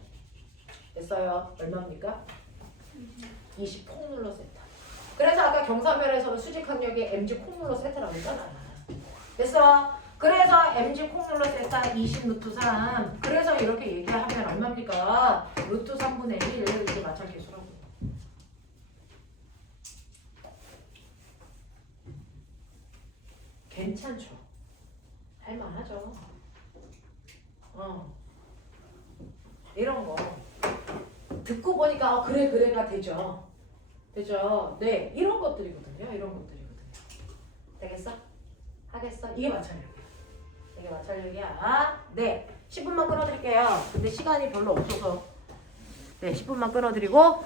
됐어요? 얼마입니까? 20 콕 눌러 세타. 그래서 아까 경사면에서는 수직 강력이 mg 콕 눌러 세타라고 했잖아. 됐어? 그래서 mg 콕 눌러 세타 20 루트 3. 그래서 이렇게 얘기하면 얼마입니까? 루트 3분의 1 이게 마찰 계수라고. 괜찮죠? 할만하죠? 이런 거 듣고 보니까 그래가 되죠. 되죠? 네, 이런 것들이거든요. 이런 것들이거든요. 되겠어? 하겠어? 이게 마찰력이야. 이게 마찰력이야. 네, 10분만 끊어드릴게요. 근데 시간이 별로 없어서 네, 10분만 끊어드리고